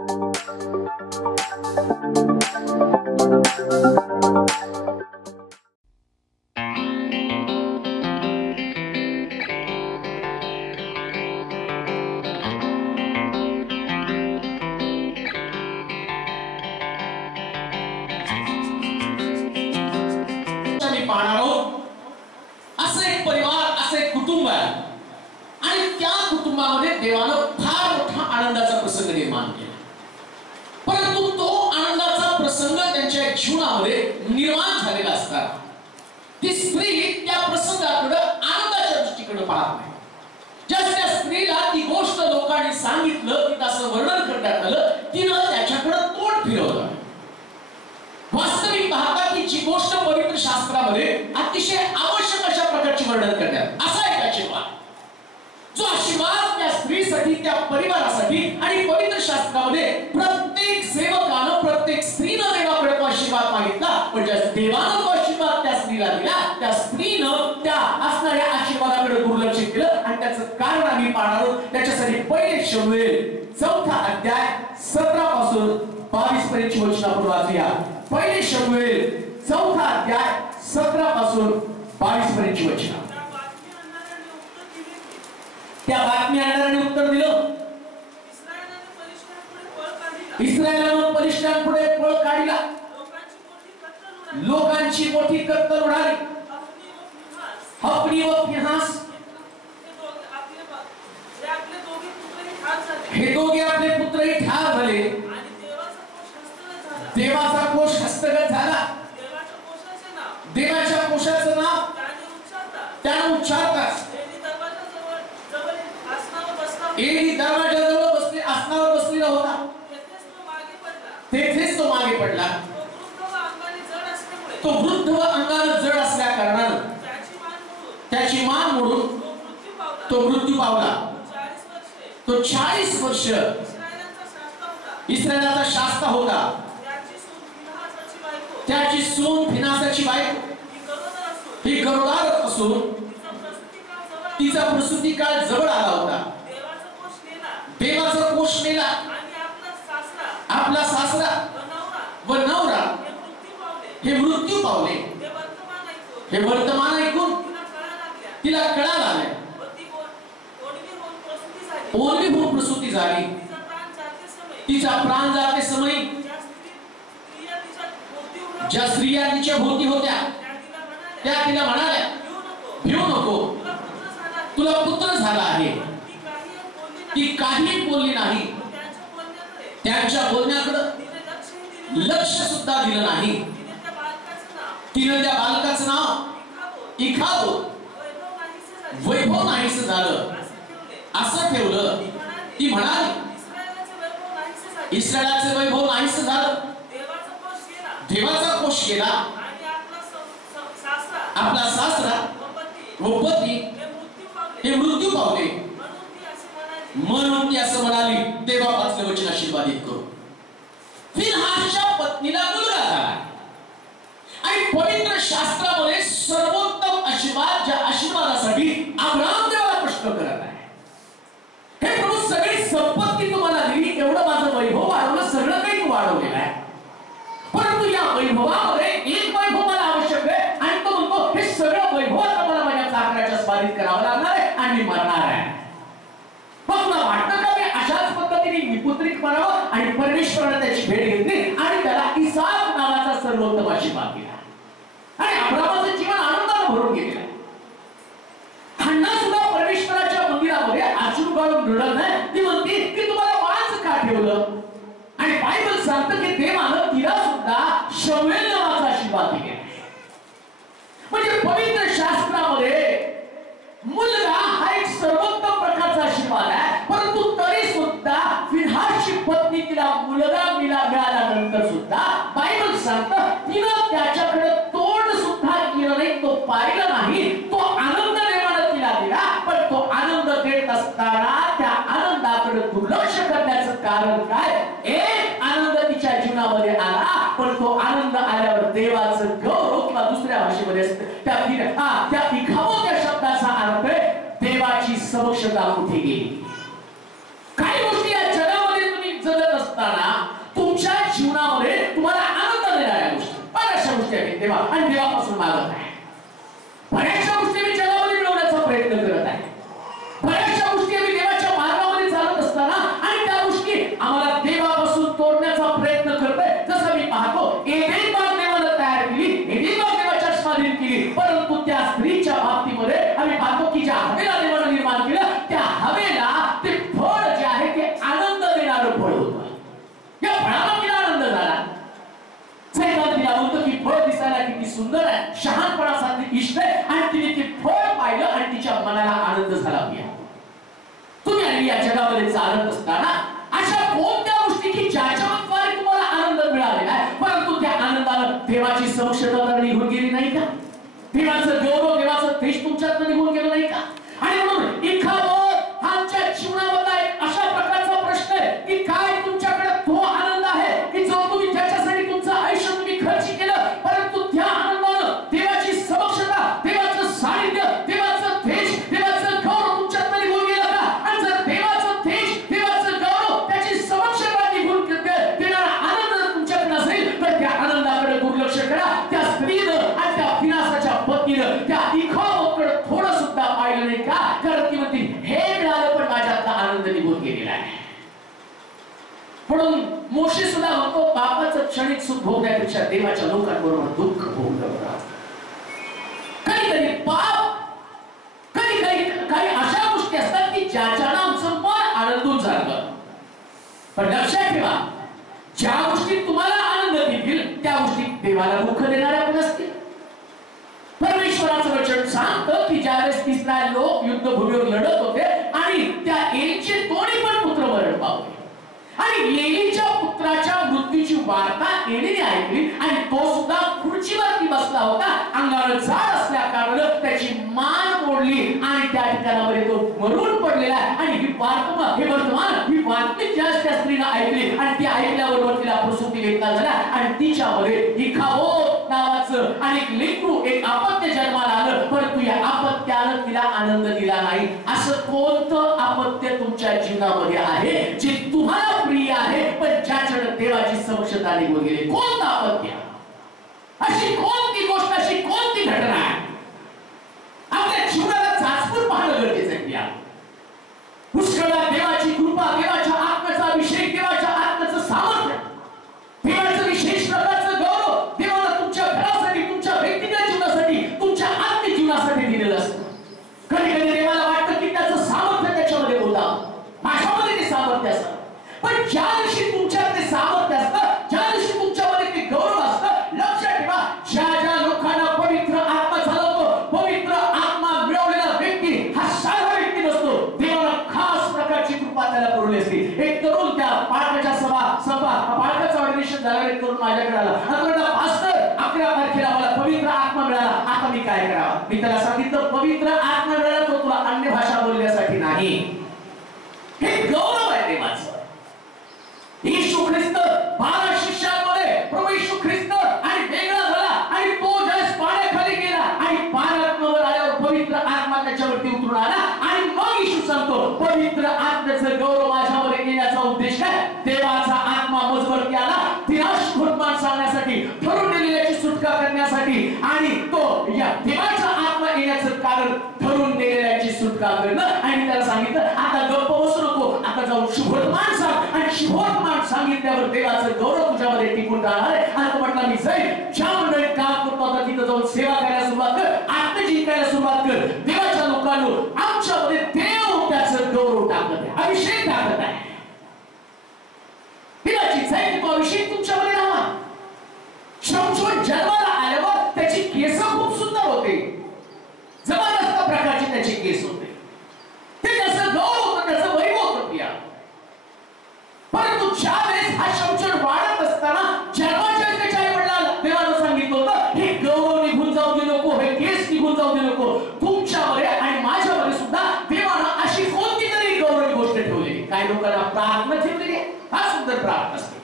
असं एक परिवार, असं एक कुटुंब आहे आणि त्या कुटुंबामध्ये देवानं फार मोठा आनंदाचा प्रसंग निर्माण केला. परंतु तो आनंदाचा प्रसंग त्यांच्या जीवनामध्ये निर्माण झालेला असताना ती स्त्री त्या प्रसंगाकडे आनंदाच्या दृष्टीकडे पाहत नाही. ज्या त्या स्त्रीला ती गोष्ट लोकांनी सांगितलं, की तसं वर्णन करण्यात आलं, तिनं त्याच्याकडे तोंड फिरवलं. वास्तविक पाहता की जी गोष्ट पवित्र शास्त्रामध्ये अतिशय आवश्यक अशा प्रकारची वर्णन करण्यात असा एक आशीर्वाद, जो आशीर्वाद त्या स्त्रीसाठी, त्या परिवारासाठी आणि पवित्र शास्त्रामध्ये प्रत्येक सेवकानं, प्रत्येक स्त्रीनं देवाकडे तो आशीर्वाद मागितला. पण ज्या देवानं तो आशीर्वाद त्या स्त्रीला दिला, त्या स्त्रीनं त्या असणाऱ्या आशीर्वादाकडे दुर्लक्ष केलं आणि त्याचं कारण आम्ही पाहणार आहोत. त्याच्यासाठी पहिले शमूएल 4 अध्याय 17 पासून 22 पर्यंतची वचन आपण वाचूया. पहिले शमूएल 4 अध्याय 17 पासून 22 पर्यंतची वचन. त्या बातमी आणणाऱ्याने उत्तर दिलं, इस्रायलानं बलिष्ठांपुढे पळ काढला, लोकांची मोठी कत्तल उडाली. हफनी व फिन्हास हे दोघे आपले पुत्रही ठार झाले. देवाचा कोश हस्तगत झाला. देवाच्या कोशाचं नाव त्याने उच्चारताच एली दरवाजाजवळ बसले, आसनावर बसलेला होता. तेथेच तो मागे पडला. तो वृद्ध व अंगाने जड असल्या कारणाने त्याची मान मोडून तो मृत्यू पावला. तो 40 वर्ष इस्रायलाचा शास्ता होता. त्याची सून फिनासाची बायको ही गरोदर असून तिचा प्रसूती काळ जवळ आला होता. देवाचा कोश नेला. आपला सासरा व नवरा हे मृत्यू पावले. हे वर्तमान ऐकून तिला कळालं आलं. ओरवी होऊन प्रसूती झाली. तिचा प्राण जाते समयी ज्या स्त्रिया तिच्या भोवती होत्या त्या तिला म्हणाल्या, भिऊ नको, तुला पुत्र झाला आहे. ती काही बोलली नाही. त्यांच्या बोलण्याकडे लक्ष सुद्धा दिलं नाही. तिने त्या बालकाचं नाव इखाबोद, वैभव नाहीस झालं, असं ठेवलं. ती म्हणाली, इस्रायलाचे वैभव नाहीस झालं. देवाचा कोश गेला. आपला सासरा व पती हे मृत्यू पावले. म्हणून ती असं म्हणाली. देवापासले वचन आशीर्वादित करू. फिन्हासच्या पत्नीला मुलगा झाला. आणि पवित्र शास्त्रामध्ये सर्वोत्तम आशीर्वाद, ज्या आशीर्वादासाठी अब्राहम देवाला प्रश्न करत आहे, हे प्रभू सगळी संपत्ती तुम्हाला दिली, एवढं माझं वैभव वाढवलं, सगळं काही तू वाढवलेलं आहे, परंतु या वैभवामध्ये एक वैभव मला आवश्यक आहे. आणि तो म्हणतो, हे सगळं वैभव आता मला माझ्या चाकराच्या स्वाधीन करावं लागणार आहे आणि मी मरणार आहे. मग तुला वाटतं का मी अशाच पद्धतीने विपुत्रित करावं? आणि परमेश्वराने त्याची भेट घेतली आणि त्याला इसाक नावाचा सर्वोत्तम आशीर्वाद दिला. आणि अब्राहामाचं जीवन आनंदाने भरून गेलेलं आहे. हन्ना सुद्धा परमेश्वराच्या मंदिरामध्ये आचून काढून रडत नाही. ती म्हणते की तुम्हाला वाच का ठेवलं? आणि बायबल सांगतं की देवानं तिला सुद्धा शमूएल नावाचा आशीर्वाद दिला. म्हणजे पवित्र शास्त्रामध्ये मुलगा हा एक सर्वोत्तम प्रकारचा आशीर्वाद आहे. परंतु तरी सुद्धा फिन्हासची पत्नी तिला मुलगा मिळाल्यानंतर सुद्धा बायबल सांगतं तिनं त्याच्याकडे तोंड सुद्धा केलं नाही, तो पाहिलं नाही. तो आनंद देवानं तिला दिला, पण तो आनंद देत असताना त्या आनंदाकडे दुर्लक्ष करण्याचं कारण काय? एक आनंद तिच्या जीवनामध्ये आला, पण तो आनंद आल्यावर देवाचं गौरव, किंवा दुसऱ्या भाषेमध्ये त्या इखाबोद या शब्दाचा अर्थ आहे देवाची समक्षता कुठे गेली. काही गोष्टी या जगामध्ये तुम्ही जगत असताना देवा आणि देवापासून मागत आहे. बऱ्याचशा गोष्टी मी जगामध्ये मिळवण्याचा प्रयत्न करत आहे. बऱ्याचशा गोष्टी मी देवाच्या मार्गामध्ये चालत असताना आणि त्या गोष्टी आम्हाला देवापासून तोडण्याचा प्रयत्न करतोय. जसं मी पाहतो एदेन बाग देवानं तयार केली, एदेन बाग देवाच्या स्वाधीन केली, परंतु त्या स्त्रीच्या बाबतीमध्ये आम्ही पाहतो की ज्या हवेला देवानं निर्माण केलं त्या हवेला ते फळ जे आहे ते आनंद देणारं फळ होतं. या फळाला तिला आनंद झाला. सैतान तिला म्हणतो की फळ दिसायला किती सुंदर आहे, शहाणपणासारखे इष्ट आहे, आणि तिने ते फळ पाहिलं आणि तिच्या मनाला आनंद झाला. तुम्ही आणि या जगामध्ये चालत असताना अशा कोणत्या गोष्टी की ज्याच्याद्वारे तुम्हाला आनंद मिळालेला आहे, परंतु त्या आनंदाला देवाची समक्षता तर निघून गेली नाही का? देवाचं गौरव, देवाचं तेज तुमच्यात निघून गेलं नाही का? आणि म्हणून इखाबोत हा आमच्या जीवनामधला एक अशा प्रकारचा प्रश्न आहे की काय तुमच्याकडे तो आनंद आहे की जो तुम्ही त्याच्यासाठी तुमचं आयुष्य तुम्ही खर्च केलं, परंतु त्या आनंदानं देवाची समक्षता, देवाचं सानिध्य, देवाचं तेज, देवाचं गौरव तुमच्यात निघून गेलं का? आणि जर देवाचं तेज, देवाचं गौरव, त्याची समक्षता निघून देणारा आनंद जर तुमच्याकडे नसेल तर त्या आनंदाकडे दुर्लक्ष करा. त्या स्त्रीनं आणि त्या विनाशाच्या पत्नीनं त्या इखाबोतकडे थोडं सुद्धा पाहिलं नाही का? कारण ती म्हणते हे मिळालं पण माझ्यातला आनंद निघून गेलेला आहे. म्हणून मोशे सुद्धा म्हणतो पापाचं क्षणिक सुख भोगण्यापेक्षा देवाच्या लोकांबरोबर दुःख भोगलं बरं. कधी पाप, काही अशा गोष्टी असतात की ज्याच्यानं आमचं मन आनंदून जातं. पण लक्षात ठेवा, ज्या गोष्टी तुम्हाला आनंद देतील त्या गोष्टी देवाला दुःख देणाऱ्या पण असतील. परमेश्वराचं वचन सांगतं की ज्यावेळेस इस्रायल लोक युद्धभूमीवर लढत होते आणि त्या एलीचे दोन्ही पण पुत्र मरण पावले आणि एलीच्या पुत्राच्या मृत्यूची वार्ता एलीने ऐकली आणि तो सुद्धा खुर्चीवरती बसला होता. अंगावर जाड असल्या कारणानं त्याची मान मोडली आणि त्या ठिकाणामध्ये तो मरून पडलेला आहे. आणि ही बातमी त्या स्त्रीनं ऐकली आणि ती ऐकल्याबरोबर तिला प्रसूती वेदना झाल्या आणि तिच्यामध्ये इखाबोत नावाचं आणि एक लेकरू, एक अपत्य जन्माला आलं, परंतु या अपत्यानं तिला आनंद दिला नाही. असं कोणतं अपत्य तुमच्या जीवनामध्ये आहे जे तुम्हाला प्रिय आहे पण ज्याच्याकडे देवाची समक्षता निघून गेली? कोणतं अपत्य? अशी कोणती गोष्ट, अशी कोणती घटना आहे? आपल्या जीवनाला चाचपून पाहणं गरजेचं आहे. पुष्कळदा देवाची कृपा, देवाच्या आत्म्याचा अभिषेक, देवाच्या आत्म्याचं सामर्थ्य, देवाचं विशेष प्रकारचं गौरव देवाला तुमच्या घरासाठी, तुमच्या व्यक्तिगत जीवनासाठी, तुमच्या आत्मिक जीवनासाठी दिलेलं असतं. कधी कधी देवाला वाटतं की त्याचं सामर्थ्य त्याच्यामध्ये होतं, माझ्यामध्ये ते सामर्थ्य असतं. पण ज्या दिवशी तुमच्यात ते सामर्थ्य असतं, ज्या दिवशी तुमच्यामध्ये ते गौरव असतं, लक्षात ठेवा, ज्या लोकांना पवित्र आत्मा चालवतो, पवित्र आत्मा मिळवलेला व्यक्ती हा साधा व्यक्ती नसतो. देवाला खास प्रकारची कृपा त्याला पुरवली असते. एक तरुण त्या पालकाच्या पालकाचं ऑर्डिनेशन झालं, एक तरुण माझ्याकडे आला आणि म्हणला, पास्टर 11 तारखेला मला पवित्र आत्मा मिळाला, आता मी काय करावं? मी त्याला सांगितलं, पवित्र आत्मा मिळाला तो तुला अन्य भाषा बोलण्यासाठी नाही, हे गौरव आहे देवाचं. येशू ख्रिस्त 12 शिष्यांमध्ये प्रभू येशू ख्रिस्त आणि वेगळा झाला आणि तो ज्यावेळेस पाण्याखाली गेला आणि पाण्यावर आल्यावर पवित्र आत्मा त्याच्यावरती उतरून आला आणि मग येशू सांगतो, पवित्र आत्म्याचं गौरव माझ्यावर येण्याचा उद्देश काय? देवाचा आत्मा मजवरती आला विनाश घोटमान सांगण्यासाठी, ठरून दिलेल्याची सुटका करण्यासाठी, आणि तो या देवाचा आत्मा येण्याचं कारण ठरून दिलेल्याची सुटका करणं. आणि त्याला सांगितलं, आता गप्प बसू नको, आता जाऊन शुभवर्तमान सांग. आणि शुभवर्तमान सांगितल्यावर देवाचं गौरव तुझ्यामध्ये टिकून राहणार आहे. आणि तो म्हटला, मी जाईल ज्या मंडळीत काम करतो आता तिथं जाऊन सेवा करायला सुरुवात कर, आत्मा जिंकायला सुरुवात कर. देवाच्या लोकांनो, आमच्यामध्ये देव त्याचं गौरव टाकत आहे, अभिषेक टाकत आहे. देवाची जाईल तो अभिषेक तुमच्यामध्ये राहा. शमशोन जन्माला आल्यावर त्याची केस खूप सुंदर होते, जबरदस्त प्रकारचे त्याचे केस होते, ते त्याचं गौरव होतं, त्याचं वैभव होतं प्रिया. परंतु ज्या वेळेस हा शमशोन वाढत असताना जन्माच्या त्याच्या आई वडिलांना देवानं सांगितलं होतं, हे गौरव निघून जाऊ दे नको, हे केस निघून जाऊ दे नको. तुमच्यामध्ये आणि माझ्यामध्ये सुद्धा देवानं अशी कोणती तरी गौरवी गोष्ट ठेवलेली. काही लोकांना प्रार्थना ठेवलेली आहे, हा सुंदर प्रार्थना असते.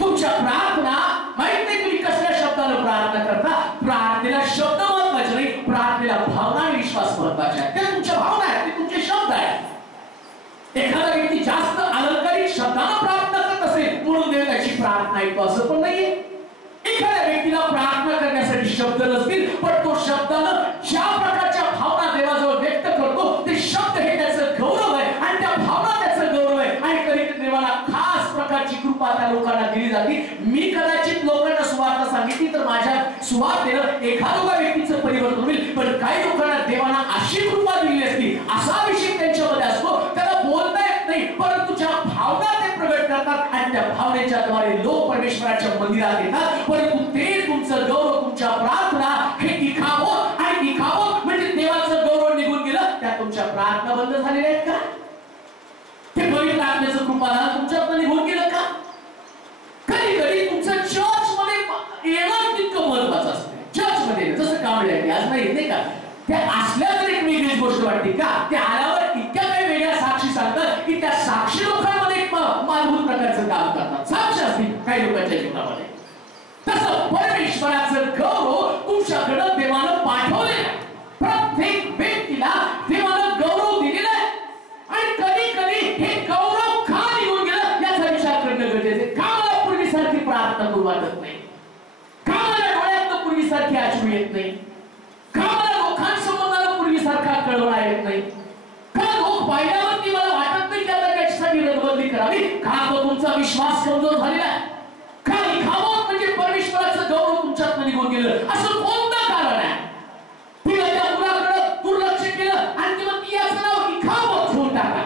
तुमच्या प्रार्थना माहित नाही तुम्ही कसल्या शब्दानं प्रार्थना करता. प्रार्थनेला शब्द महत्वाचे नाही, प्रार्थनेला भावना आणि विश्वास महत्वाचे आहे. ते तुमच्या भावना आहेत, ते तुमचे शब्द आहेत. एखादा व्यक्ती जास्त अलंकारिक शब्दानं प्रार्थना करत असेल म्हणून देव त्याची प्रार्थना ऐकतो असं पण नाहीये. एखाद्या व्यक्तीला प्रार्थना करण्यासाठी शब्द नसतील, पण तो शब्दानं ज्या प्रकारच्या भावना देवाजवळ व्यक्त करतो ते शब्द हे त्याचं गौरव आहे आणि त्या भावना त्याचं गौरव आहे. आणि कधी देवाला खास प्रकारची कृपा त्या लोकांना दिली जाते. मी कदाचित लोकांना सुवार्ता सांगितली तर माझ्या सुवार्तेनं एखाद्या व्यक्तीचं परिवर्तन होईल, पण काही लोकांना देवाला अशी कृपा दिली असती, असा विषय त्यांच्यामध्ये असतो, त्याला बोलता येत नाही, परंतु ज्या भावना ते प्रगट करतात आणि त्या भावनेच्या द्वारे लोक परमेश्वराच्या मंदिरात येतात. परंतु ते तुमचं गौरव, तुमच्या प्रार्थना हे दिखावं आणि दिखावं म्हणजे देवाचं गौरव निघून गेलं. त्या तुमच्या प्रार्थना बंद झालेल्या आहेत का? ते पवित्र आत्म्याचं कृपादान तुमच्यात निघून गेलं का? कधी कधी तुमचं चर्च मध्ये येणं तितकं महत्वाचं असतं. चर्च मध्ये जसं कांबळे आज नाही येते का, त्या असल्या तर एक वेगळीच गोष्ट वाटते का? ते आल्यावर इतक्या काही वेगळ्या साक्षी सांगतात की त्या साक्षी लोकांमध्ये एक अद्भुत प्रकारचं काम करतात. साक्ष असतील काही लोकांच्या जीवनामध्ये. तसं परमेश्वराचं गौरव तुमच्याकडे देवानं पाठवलेलं आहे. प्रत्येक व्यक्तीला देवानं गौरव दिलेला आहे. आणि कधी कधी हे गौरव का निघून गेलं याचा विचार करणं गरजेचं आहे. का मला पूर्वीसारखी प्रार्थना करू वाटत नाही? का मला डोळ्यात पूर्वीसारखी आचू येत नाही? का मला लोकांसमोर पूर्वीसारखा कळवळा येत नाही? का लोक पाहिल्यावरती मला वाटत नाही की आता त्याच्यासाठी रद्दबंदी करावी? का तो तुमचा विश्वास कमजोर झालेला आहे? का लिखावत म्हणजे परमेश्वराचं गौरव तुमच्यात निघून गेलं? असं कोणतं कारण आहे? तिला त्या मुलाकडे दुर्लक्ष केलं आणि तिला ती याचं नाव लिखावत ठेवून टाका.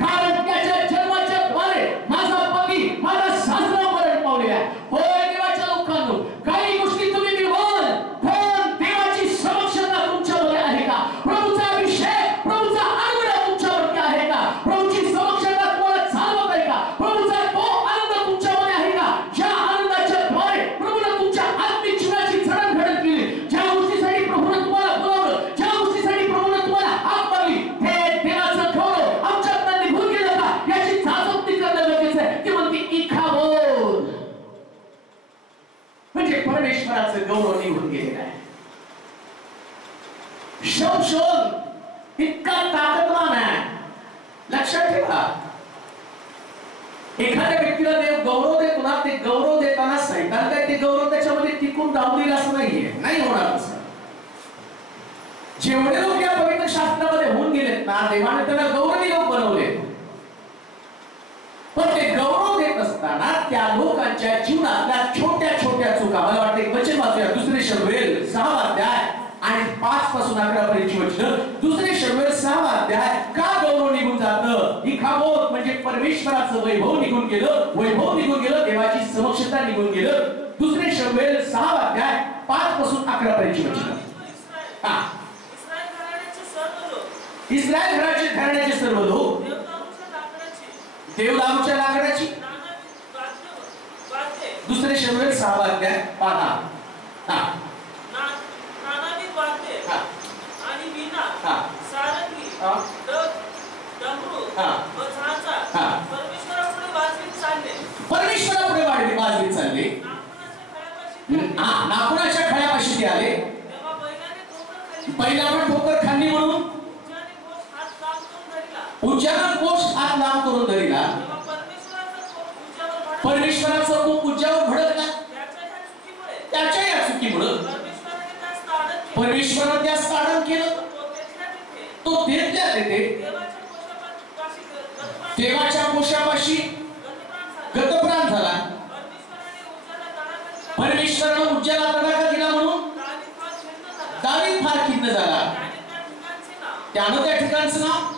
कारण त्याच्या जन्माच्या द्वारे माझा पती, माझा सासरा मरण पावलेला आहे. होय देवाच्या लोकांनो, काही गोष्टी तुम्ही विवल, पण देवाची समक्षता तुमच्यामध्ये आहे का? प्रभूचा अभिषेक, प्रभूचा आनंद तुमच्यावरती आहे का? प्रभूची समक्षता तुम्हाला चालवत आहे का? प्रभूचा तो आनंद तुमच्यामध्ये आहे का? ज्या आनंदाच्या द्वारे प्रभूने तुमच्या आत्मिक जीवनाची जडणघडण केली, ज्या गोष्टीसाठी प्रभूने तुम्हाला बोलावलं, ज्या गोष्टीसाठी प्रभूने तुम्हाला हाक मारली, हे देवाचं गौरव आमच्यातनं निघून गेलं का याची चाचपणी करणं गरजेचं आहे. ती म्हणते इखाबोल म्हणजे परमेश्वराचं गौरव निघून गेलेलं आहे. शमशोन इतका ताकदवान आहे. लक्षात ठेवा, एखाद्या व्यक्तीला देव गौरव देतो ना, ते गौरव देताना सैतान काय ते गौरव त्याच्यामध्ये टिकून राहू देईल असं नाहीये. नाही होणार तसं. जेवढे लोक या पवित्र शास्त्रामध्ये होऊन गेलेत ना, देवाने त्यांना गौरवी लोक बनवले. पण ते गौरव देत असताना त्या लोकांच्या जीवनातल्या छोट्या छोट्या चुका, मला वाटते वचन वाचूया, दुसरे शमूएल 6 अध्याय आणि 5 पासून 11 पर्यंतची वचनं. दुसरे शमूएल 6 अध्याय का गौरव निघून जातं? इखाबोत म्हणजे परमेश्वराचं वैभव निघून गेलं, वैभव निघून गेलं, देवाची समक्षता निघून गेलं. दुसरे शमूएल 6 अध्याय 5 पासून 11 पर्यंतची वचनं. इस्रायल घराण्याचे सर्व लोक देवदारूच्या लाकडाची. दुसरे शमूएल 6 अध्याय 5. आणि वीणा, सारंगी, डमरू व झांजा परमेश्वरापुढे वाजवीत चालले. परमेश्वरापुढे वाजवीत चालले. नाकुणाच्या खळ्यापाशी ते आले. बैलावर ठोकर खाल्ली म्हणून उज्जानं कोष हात लांब करून धरिला. परमेश्वराचा कोप उज्जावर भडकला. त्याच्या या चुकीमुळे परमेश्वराने त्यास ताडण केलं. तो तिथल्या तिथे देवाच्या कोशापाशी गतप्राण झाला. परमेश्वराने उज्जाला तडाखा दिला म्हणून दावीद फार खिन्न झाला. त्यानं त्या ठिकाणचं नाव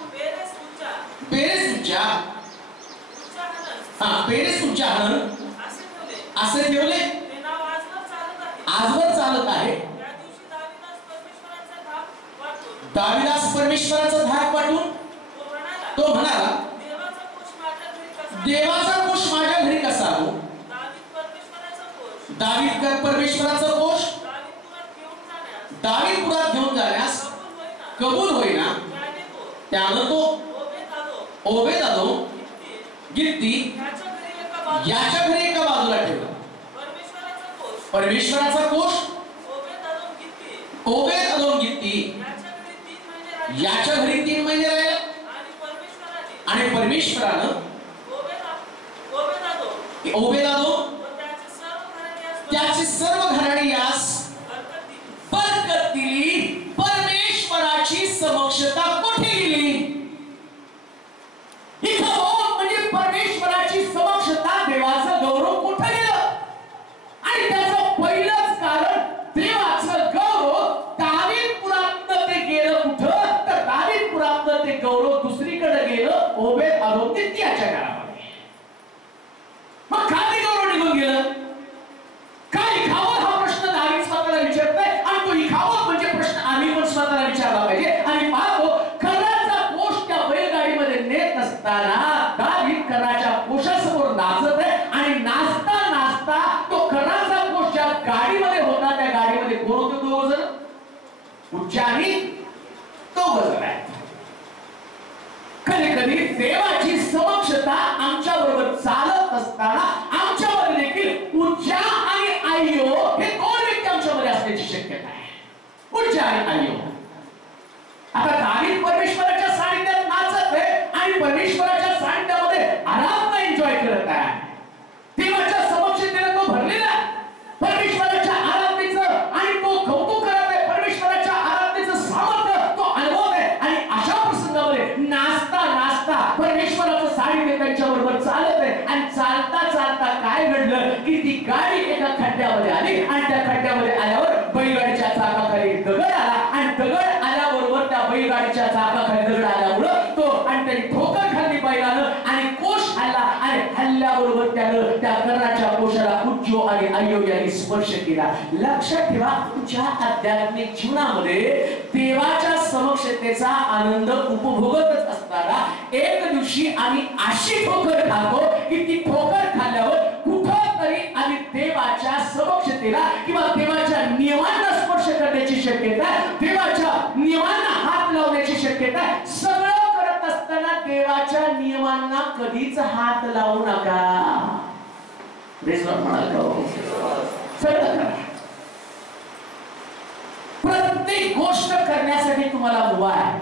पेरेस उज्जा, पेरेस उज्जा असे ठेवले. आजवर चालत आहे. दाविदास परमेश्वराचा धाक वाटून तो म्हणाला, देवाचा कोष माझ्या घरी कसा हो? दावीद परमेश्वराचा कोष दावीदपुरात घेऊन जाण्यास कबूल होईना. त्यानं तो ओबेदोम गित्ती याच्या घरी एका बाजूला ठेवला. परमेश्वराचा कोष ओबेदोम गित्ती याच्या घरी 3 महिने राहिला. आणि परमेश्वरानं ओबेदोम त्याची सर्व घराणी यास बरकत दिली. परमेश्वराची समक्षता कुठे गेली? इथं म्हणजे परमेश्वराची समक्षता, देवाचं गौरव कुठे गेलं? आणि त्याचं पहिलंच कारण देवाचं गौरव दावीदपुरातनं ते गेलं कुठं? तर दावीदपुरातनं ते गौरव दुसरीकडे गेलं, ओबेद अदोम याच्या घरामध्ये. मग का ते गौरव निघून गेलं? काय इखावं हा प्रश्न दावीद स्वतःला विचारतोय, आणि तो इखावं म्हणजे प्रश्न आम्ही पण स्वतःला विचारला पाहिजे. आणि पाहतो कराचा कोष त्या बैलगाडीमध्ये नेत असताना दावीद कराच्या कोशासमोर नाचत आहे, आणि नाचता नाचता तो कराचा कोष ज्या गाडीमध्ये होता त्या गाडीमध्ये कोण होते? दोघ जण, उच्चारी दोघ जण आहेत. कधी कधी देवाची समक्षता आमच्या बरोबर चालत असताना आमच्यावर देखील उच्चा आणि आयो हे दोन व्यक्ती आमच्यामध्ये असण्याची शक्यता आहे. उच्चा आणि आयो. आता दावीद परमेश्वराच्या सानिध्यात नाचत आहे आणि परमेश्वराच्या सानिध्यामध्ये आराम एन्जॉय करत आहे. देवाच्या समक्षतेने तो भरलेला परमेश्वराच्या आराधनेचं, आणि तो कौतुक करत आहे. परमेश्वराच्या आराधनेचं सामर्थ्य तो अनुभव आहे. आणि अशा प्रसंगामध्ये नाचता नाचता परमेश्वराचं सानिध्य त्यांच्या बरोबर चालत आहे. आणि चालता चालता काय घडलं की ती गाडी एका खड्ड्यामध्ये आली, आणि त्या खड्ड्यामध्ये आल्यावर बैलगाडीच्या चाकाखाली दगड आला, आणि दगड आल्याबरोबर त्या बैलगाडीच्या चाकाखाली दगड आल्यामुळं तो, आणि त्याने ठोकर खाल्ली बैलानं, आणि कोश हल्ला, आणि हल्ल्याबरोबर त्यानं त्या कर्णाच्या कोशाला उज्जो आणि अय्यो यांनी स्पर्श केला. लक्षात ठेवा, तुमच्या आध्यात्मिक जीवनामध्ये देवाच्या समक्षतेचा आनंद उपभोगतच असताना एक दिवशी आम्ही अशी ठोकर खातो की ती ठोकर खाल्ल्यावर कुठं तरी आम्ही देवाच्या समक्षतेला किंवा देवाच्या नियमांना स्पर्श करण्याची शक्यता आहे, देवाच्या नियमांना हात लावण्याची शक्यता आहे. सगळं करत असताना देवाच्या नियमांना कधीच हात लावू नका. सगळं करा. प्रत्येक गोष्ट करण्यासाठी तुम्हाला मुभा आहे,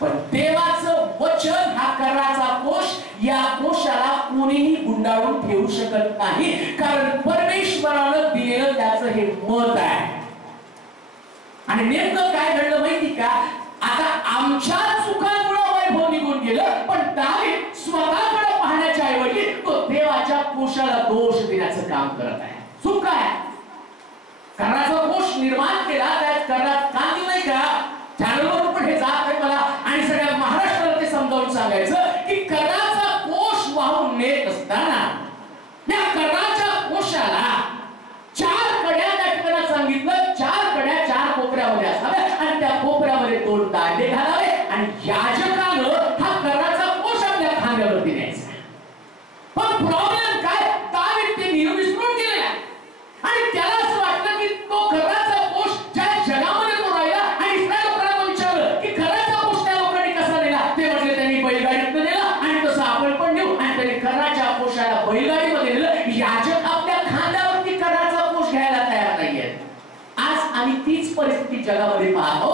पण देवाचं वचन हा कराचा कोश, या कोशाला कोणीही गुंडाळून ठेवू शकत नाही, कारण परमेश्वरानं दिलेलं त्याचं हे मत आहे. आणि नेमकं काय घडलं माहिती का? आता आमच्या चुकांमुळे वैभव निघून गेलं, पण दावीद स्वतःकडे पाहण्याच्या ऐवजी तो देवाच्या कोशाला दोष देण्याचं काम करत आहे. चूक काय? कर्णाचा कोश निर्माण केला, त्यात कर्णात कांदी नाही का? चॅनलवर पण हे जात आहे मला, आणि सगळ्या महाराष्ट्राला ते समजावून सांगायचं की कर्णाचा कोश वाहून नेत असताना या कर्णाच्या कोशाला चार कड्या त्या ठिकाणी सांगितलं, चार कड्या चार कोपऱ्यामध्ये असाव्या, आणि त्या कोपऱ्यामध्ये दोन दांडे घालावे, आणि याजकानं हा कर्णाचा कोश आपल्या खांद्यावरती न्यायचा. पण प्रॉब्लेम काय? दावीद ते नियम विसरून गेलेला, आणि त्याला असं वाटलं की तो कर्णाचा कोश ज्या जगामध्ये तो राहिला, आणि इस्रायल लोकांना विचारलं की कर्णाचा कोश त्या लोकांनी कसा नेला? ते म्हटले त्यांनी बैलगाडीत नेला, आणि तसं आपण पण नेऊ, आणि त्यांनी कर्णाच्या कोशाला बैलगाडीमध्ये नेलं. याजक आपल्या खांद्यावरती कर्णाचा कोश घ्यायला तयार नाहीये. आज आम्ही तीच परिस्थिती जगामध्ये पाहतो.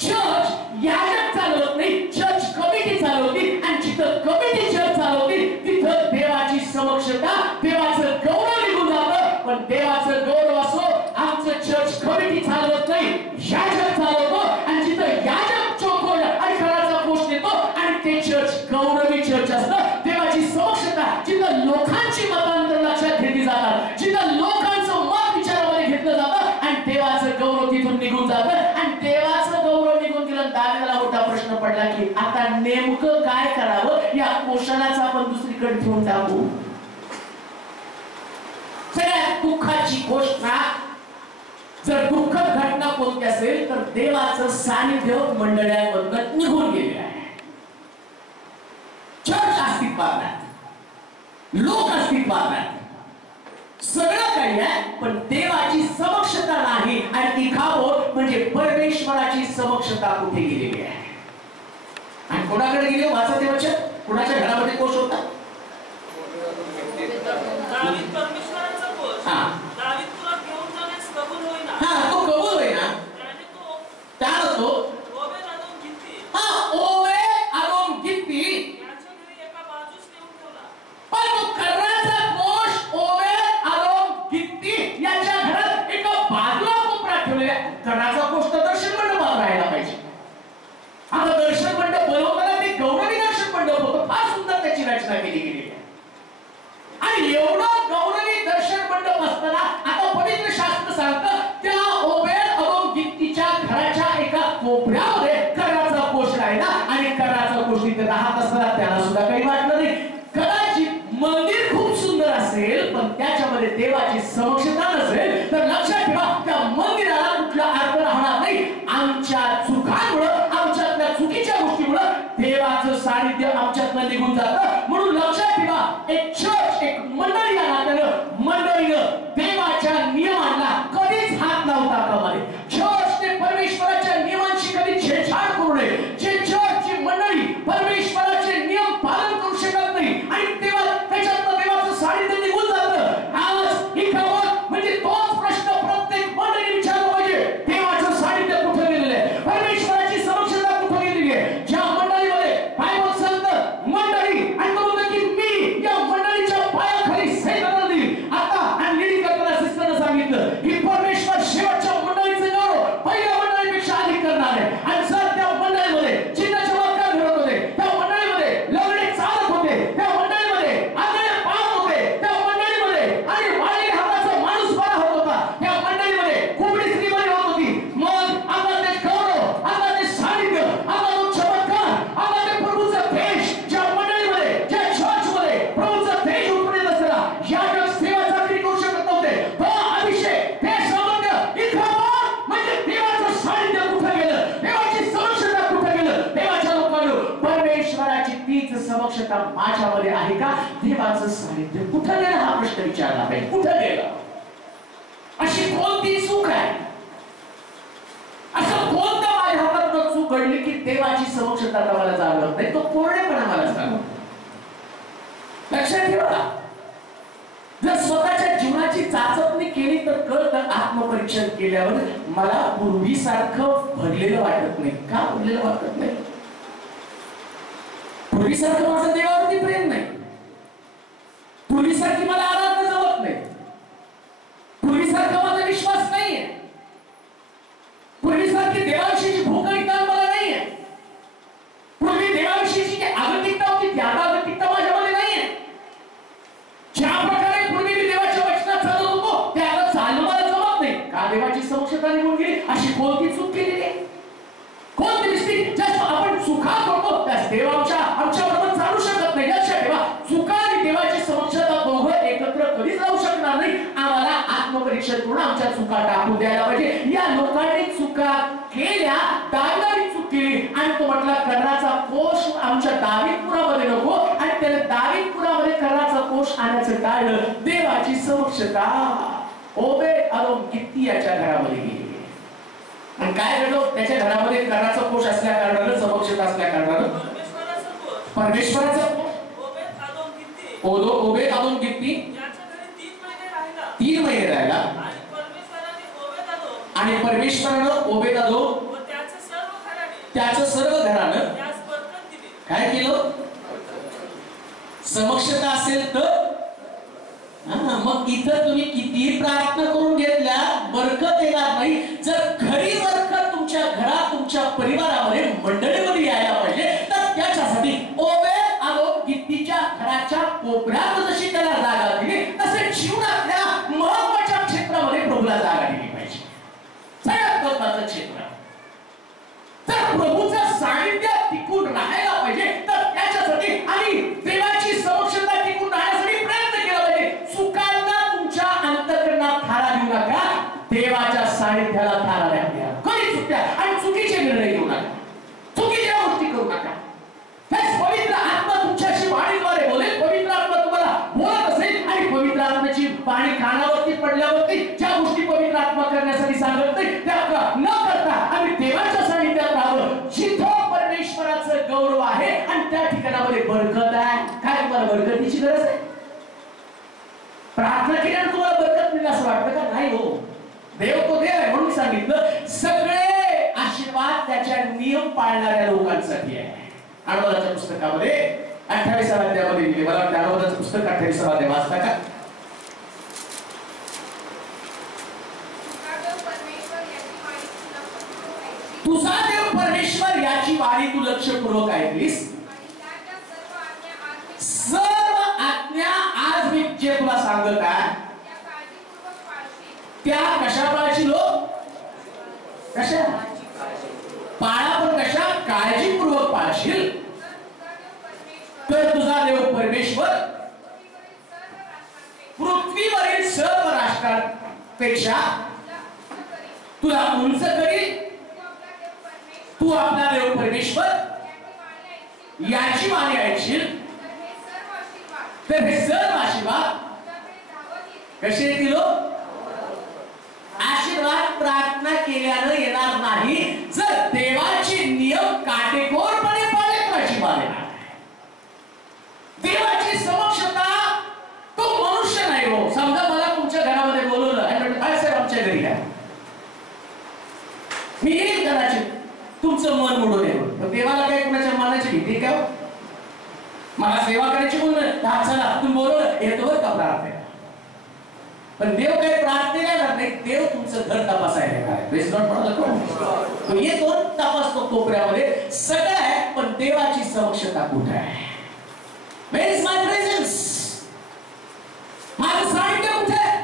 चर्च याजक चालवत नाही, चर्च कमिटी चालवती, आणि जिथं कमिटी चर्च चालवती तिथं देवाची समक्षता, देवाचं गौरव निघून जातं. पण देवाचं गौरव असो, आमचं चर्च कमिटी चालवत नाही, याजक चालवतो, आणि जिथं याजक चोखोल आणि खराचा कोश देतो, आणि ते चर्च गौरवी चर्च असतं. देवाची समक्षता जिथं लोकांची मतांतर लक्षात घेतली जातात, जिथं लोकांचं मत विचारामध्ये घेतलं जातं, आणि देवाचं गौरव तिथून निघून जातं. आणि देवाचं गौरव निघून गेलं. दावीदाला मोठा प्रश्न पडला की आता नेमकं काय करावं? या कोशालाच आपण दुसरीकडे ठेवून टाकू. सगळ्यात दुःखाची गोष्ट, जर दुःखद घटना कोणती असेल तर देवाचं सानिध्य मंडळांमधून निघून गेले आहे. चर्च अस्तित्वात नाही, लोक अस्तित्वात नाही, सगळं काही आहे, पण देवाची समक्षता नाही. आणि इखावं म्हणजे परमेश्वराची समक्षता कुठे गेलेली आहे? आणि कोणाकडे गेली? वाचा ते वचन. कोणाच्या घरामध्ये कोश होता? दावीद परमेश्वराचा कोश. दावीद तुला घेऊन जाण्यास कबूल होईना. तो कबूल होईना. त्याने तो ओबेद अदोम गित्ती याच्या घरी एका बाजूस नेऊन ठेवला. पण तो कर्णाचा कोश ओबेद अदोम आणि एवढं गौरवी दर्शन मंडप असताना आता पवित्र शास्त्र सांगतं त्या ओबेद अदोम गित्तीच्या घराच्या एका कोपऱ्यामध्ये कर्णाचा कोष राहिला आणि कर्णाचा कोष तिथे राहत असताना त्याला सुद्धा काही वाटलं नाही. कदाचित मंदिर खूप सुंदर असेल पण त्याच्यामध्ये देवाची समक्षता नसेल तर लक्षात ठेवा त्या मंदिराला कुठला अर्थ राहणार नाही. आमच्या चुकांमुळे आमच्यातल्या चुकीच्या गोष्टीमुळे देवाचं सानिध्य आमच्यातनं निघून जातं. म्हणून लक्षात ठेवा एक चर्च एक मंडळी या नात्यानं मंडळीनं देवाच्या नियमांना कधीच हात लावता कामा नये. चर्चने परमेश्वराच्या नियमांची कधी छेडछाड करू नये. जे चर्चची मंडळी परमेश्वराचे नियम पालन करू शकत नाही आणि तेव्हा त्याच्यातनं देवाचं सानिध्य निघून जातं. आज ही खबर म्हणजे तोच प्रश्न प्रत्येक मंडळी विचारला पाहिजे. देवाचं सानिध्य कुठे गेलेलं आहे? परमेश्वराची समक्षता कुठे गेलेली आहे? ज्या मंडळीमध्ये बायबल सांगतं मंडळी आणि म्हणून की मी या मंडळीच्या पायाखाली सैतानाला देईल. आता आणि लीडिंग करताना सिस्टरने सांगितलं की परमेश्वर शेवटच्या मंडळीचं गौरव पहिल्या मंडळीपेक्षा अधिक करणार आहे. आणि जर त्या मंडळीमध्ये चिन्ह चमत्कार घडत होते, त्या मंडळीमध्ये लंगडे चालत होते, त्या मंडळीमध्ये आंधळे पाहत होते, त्या मंडळीमध्ये आणि वाळी हाताचा माणूस बरा होत होता, त्या मंडळीमध्ये कुबडी स्त्री बरी होत होती. मग आता ते गौरव, आता ते सानिध्य, आता तो चमत्कार, आता ते प्रभूचा तेज ज्या मंडळीमध्ये ज्या चर्चमध्ये प्रभूचा तेज उतरत असला या सेवा चाकरी करू शकत नव्हते. तो अभिषेक ते सामर्थ्य इथं म्हणजे देवाचं सानिध्य कुठे गेलं? देवाची समक्षता कुठे गेलं? देवाच्या लोकांनो परमेश्वराची तीच समक्षता माझ्यामध्ये आहे का? देवाचं सानिध्य कुठे गेलं हा प्रश्न विचारला पाहिजे. कुठे गेलं? अशी कोणती चूक आहे? असं कोणतं माझ्या हातात चूक घडली की देवाची समक्षता मला जाणवत नाही? तो कोरडेपणा मला जाणवत. लक्षात ठेवा जर स्वतःच्या जीवनाची चाचपणी केली तर कळतं आत्मपरीक्षण केल्यावर मला पूर्वीसारखं भरलेलं वाटत नाही. का भरलेलं वाटत नाही? पूर्वीसारखं माझं देवावरती प्रेम नाही. पूर्वीसारखी मला आराधना जमत नाही. पूर्वीसारखा माझा विश्वास नाहीये. पूर्वीसारखी देवाविषयीची भूक आणि तहान मला नाहीये. पूर्वी देवाविषयीची जी आगतिकता होती ती आता आगतिकता माझ्यामध्ये नाहीये. ज्या प्रकारे पूर्वी मी देवाच्या वचनात चालत होतो ते आता चालणं मला जमत नाही. का? देवाची समक्षता निघून गेली. अशी कोणती चूक केलेली आहे? कोणती मिस्टेक? ज्या आपण चुका करतो त्या देव आमच्या बरोबर चालू शकत नाही. लक्षात ठेवा चुका आणि देवाची समक्षता दोघं एकत्र कधीच राहू शकणार नाही. आम्हाला आत्मपरीक्षण करून आमच्या चुका टाकून द्यायला पाहिजे. या लोकांनी चुका केल्या, दाविदाने चूक केली आणि तो म्हटला कर्णाचा कोष आमच्या दावीदपुरामध्ये नको आणि त्याने दावीदपुरामध्ये कर्णाचा कोष आणायचं टाळलं. देवाची समक्षता ओबेद अदोम गित्ती याच्या घरामध्ये गेली. आणि काय घडलं? त्याच्या घरामध्ये कर्णाचा कोष असल्या कारणानं समक्षता असल्या कारणानं परमेश्वराचा कोष ओबेद अदोम गित्ती याच्या घरी 3 महिने राहिला. 3 महिने राहिला आणि परमेश्वरानं ओबेद अदोम व त्याचं सर्व घरानं त्यास बरकत दिली. काय केलं? समक्षता असेल तर मग इथं तुम्ही कितीही प्रार्थना करून घेतल्या बरकत येणार नाही. जर खरी बरकत तुमच्या घरात तुमच्या परिवारामध्ये मंडळीमध्ये यायला पाहिजे तर त्याच्यासाठी ओबेद अदोम गित्तीच्या घराच्या कोपऱ्यात जशी त्याला जागा दिली तसे जीवनातल्या महत्वाच्या क्षेत्रामध्ये प्रभूला जागा दिली पाहिजे. सगळ्यात महत्वाचं क्षेत्र तर प्रभूचं सानिध्य टिकून राहायला पाहिजे तर त्याच्यासाठी आणि देवाची समक्षता टिकून राहण्यासाठी प्रयत्न केला पाहिजे. चुकांना तुमच्या अंतःकरणात थारा देऊ नका. देवाच्या सानिध्याला थारा द्या. कधी चुक्या आणि चुकीचे निर्णय घेऊ नका. चुकीच्या गोष्टी करू नका. पवित्र आत्मा तुमच्याशी वाणीद्वारे बोलेल. पवित्र आत्मा तुम्हाला बोलत असेल आणि पवित्र आत्म्याची वाणी कानावरती पडल्यावरती ज्या गोष्टी पवित्र आत्मा करण्यासाठी सांगत नाही त्या न करता आणि देवाच्या सानिध्यात राहावं. जिथं परमेश्वराचं गौरव आहे आणि त्या ठिकाणामध्ये बरकत आहे. काय तुम्हाला बरकतीची गरज आहे? प्रार्थना केल्यानं तुम्हाला बरकत मिळेल असं वाटतं का? नाही हो. देव तो देव आहे म्हणून सांगितलं सगळे आशीर्वाद त्याच्या नियम पाळणाऱ्या लोकांसाठी आहे. अनुवादाच्या पुस्तकामध्ये 28व्या अध्यायामध्ये दिले. मला वाटतं अनुवादाचं पुस्तक 28वा अध्याय वाचता का? तुझा देव परमेश्वर याची वाणी तू लक्षपूर्वक ऐकलीस. सर्व आज्ञा आज मी त्या कशा पाळशील हो? कशा पाळा, पण कशा काळजीपूर्वक पाळशील तर तुझा देव परमेश्वर पृथ्वीवरील सर्व राष्ट्रांपेक्षा तुला उंच करील. तू आपला देव परमेश्वर याची वाणी ऐकशील तर हे सर्व आशीर्वाद कसे येतील? आशीर्वाद प्रार्थना केल्यानं येणार नाही, जर देवाचे नियम काटेकोरपणे पाळले तर आशीर्वाद येणार. देवाची समक्षता तो मनुष्य नाही हो. समजा मला तुमच्या घरामध्ये बोलवलं आणि काय सर आमच्या घरी या, मी येईल कदाचित तुमचं मन मोडून येईल, तर देवाला काय कुणाच्या मनाची भीती काय हो? मला सेवा करायची बोलणं, चला तुम्ही बोलवलं येतो बरं का प्रार्थना. पण देव काही प्रार्थनेला येणार नाही, देव तुमचं घर तपासायला येणार. तो येतो तपासतो कोपऱ्यामध्ये, सगळं आहे पण देवाची समक्षता कुठे आहे? Where is my presence? माझं साहित्य कुठे आहे?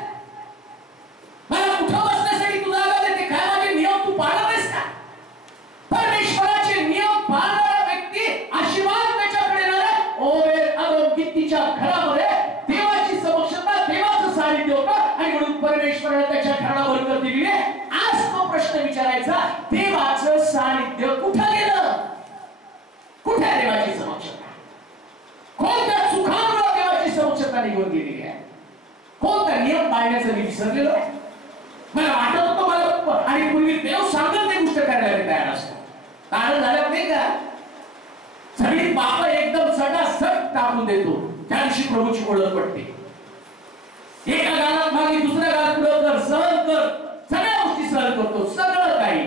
मला कुठं बसण्यासाठी तुला जागा देते? काय माझे नियम तू पाळत आहेस का? परमेश्वराचे नियम पाळणारा व्यक्ती आशीर्वाद त्याच्याकडे येणार आहे. ओबेद अदोम गित्तीच्या घरामध्ये देवाची समक्षता, देवाचं साहित्य होतं आणि म्हणून परमेश्वराने त्याच्या घराला बरकत दिली. आज तो प्रश्न विचारायचा, देवाचं साहित्य कुठं गेलं? कुठे आहे देवाची समक्षता? कोणत्या सुखांवर देवाची समक्षता निघून गेलेली आहे? कोणता नियम पाळण्याचं मी विसरलेलो आहे? मला वाटत होतं मला, आणि पूर्वी देव सांगत ते गोष्ट करायला तयार असतो. कारण झालं नाही का, सगळी पाप एकदम सटासट टाकून देतो, त्या दिवशी प्रभूची ओळख पडते. एका गावात मागे दुसऱ्या गावात पुढं कर, सहन कर, सगळ्या गोष्टी सहन करतो, सगळं काही.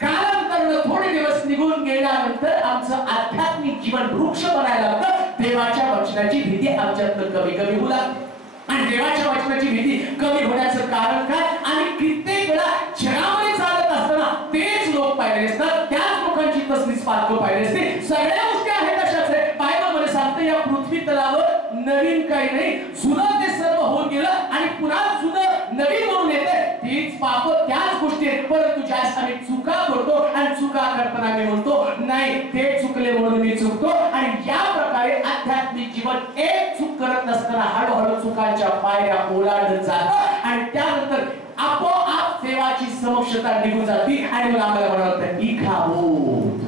कालांतरानं थोडे दिवस निघून गेल्यानंतर आमचं आध्यात्मिक जीवन वृक्ष बनायला लागतं. देवाच्या वचनाची भीती आमच्यातनं कमी कमी होऊ लागते. आणि देवाच्या वचनाची भीती कमी होण्याचं कारण काय? आणि कित्येक वेळा जगामध्ये चालत असताना तेच लोक पाहिले असतात, त्याच लोकांची तसलीच पालक पाहिले असते. सगळ्या गोष्टी आहेत तशाच आहे. बायबलमध्ये सांगतं या पृथ्वी तलावर नवीन काही नाही, जुनं ते सर्व होऊन गेलं आणि पुन्हा जुनं नवीन म्हणून येते. तीच पाप त्याच गोष्टी आहेत, परंतु ज्यास आम्ही चुका करतो आणि चुका करताना मी म्हणतो नाही ते चुकले म्हणून मी चुकतो. आणि या प्रकारे आध्यात्मिक जीवन एक चूक करत नसताना हळूहळू चुकांच्या पायऱ्या ओलांडत जातं आणि त्यानंतर आपोआप देवाची समक्षता निघून जाते. आणि मग आम्हाला म्हणावं इखाबोध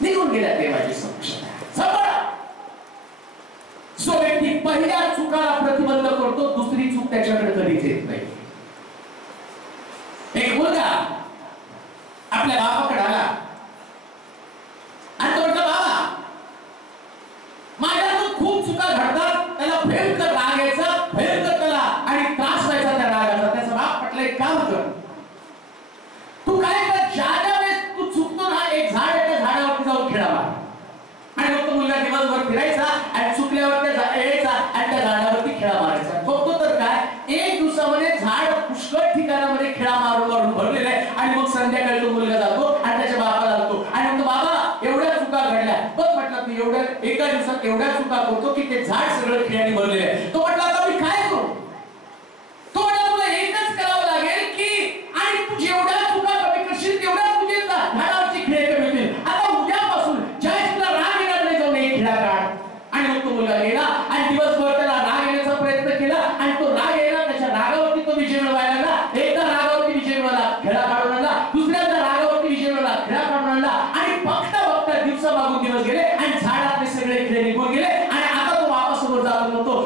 निघून गेल्या देवाची समक्षता. जो व्यक्ती पहिल्या चुकाला प्रतिबंध करतो, दुसरी चूक त्याच्याकडे कधीच येत नाही. एक मुलगा आपल्या बापाकडे आला आणि तो म्हणतो, बाबा माझ्याकडून खूप चुका घडतात, त्याला भयंकर राग यायचा, भयंकर त्याला आणि त्रास व्हायचा त्या रागाचा. त्याचा बाप म्हटलं एक काम कर, तू काय कर, ज्या वेळेस तू चुकतो ना, एक झाड आहे त्या झाडावरती जाऊन खेळावा. आणि मग तो मुलगा दिवसभर फिरायचा आणि चुकल्यावर यायचा आणि त्या झाडावरती खेळा मारायचा. बघतो तर काय, एक दिवसामध्ये झाड पुष्कळ ठिकाणामध्ये खेळा मारून भरलेलं आहे. आणि मग संध्याकाळी तो मुलगा जातो आणि त्याच्या बापाला जातो आणि म्हणतो, बाबा एवढ्या चुका घडल्या. बघ म्हटलं तू एवढ्या एका दिवसात एवढ्या चुका करतो की ते झाड सगळं खेळाने भरलेलं आहे. तो म्हटलं आता मी काय करू? तो म्हटला तुला एकच करावं लागेल की, आणि तू जेवढ्या चुका कमी करशील तेवढ्या तुझे झाडावरची खेळ कमी होतील. आता उद्यापासून ज्यावेळेस तुला राग येणार नाही, जाऊन एक खेळा काढ. आणि मग तो मुलगा गेला आणि दिवसभर त्याला राग येण्याचा प्रयत्न केला आणि तो राग येणार, त्याच्या रागावरती तो विजय मिळवायला लागला. एकदा रागावरती विजय मिळवला, खेळा काढून आणला. दुसऱ्यांदा रागावरती विजय मिळवला, खेळा काढून आणला. आणि बघता बघता दिवसा मागून दिवस गेले आणि झाडातले सगळे खेळ निघून गेले. आणि आता तो बापासमोर जाऊन म्हणतो,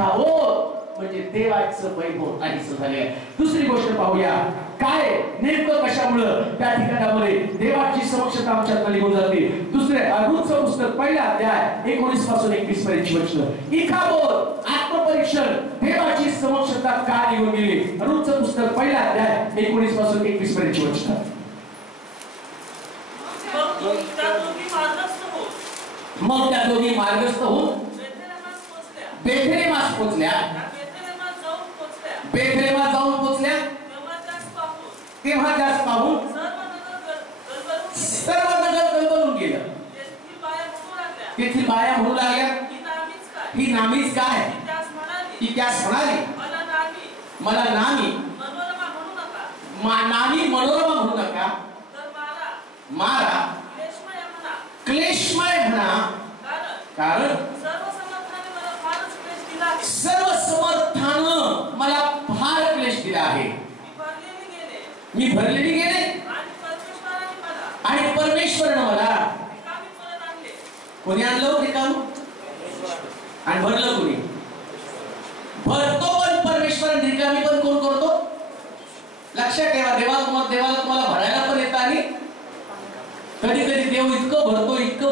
इखाबोध म्हणजे देवाचं वैभव नाहीसं झाले. दुसरी गोष्ट पाहूया, काय नेमकं कशामुळं त्या ठिकाणामध्ये देवाची समक्षता आमच्यात निघून जाते. दुसरे रूतचं पुस्तक पहिला अध्याय 19 पासून 21 पर्यंतची वचनं. इखाबोध आत्मपरीक्षण, देवाची समक्षता का निघून गेली. रूतचं पुस्तक पहिला अध्याय 19 पासून 21 पर्यंतची वचनं. मग त्या दोघी मार्गस्थ होऊन बेथलेमास पोचल्या. बेथलेमात जाऊन पोचल्या. तेव्हा त्यास पाहून सर्व नगर गलबलून गेलं. तेथील बाया म्हणू लागल्या, ही नामीच काय. ती त्यास म्हणाली, मला नामी नामी मनोरमा म्हणू नका, मारा क्लेशमय म्हणा, कारण सर्व समर्थानं मला फार क्लेश दिला आहे. मी भरलेली गेले आणि परमेश्वरानं मला कोणी आणलं रिकाम आणि भरलं कोणी. भरतो पण परमेश्वर, रिकामी पण कोण करतो. लक्षात ठेवा, देवाला तुम्हाला भरायला पण येतं आणि कधी कधी देव इतकं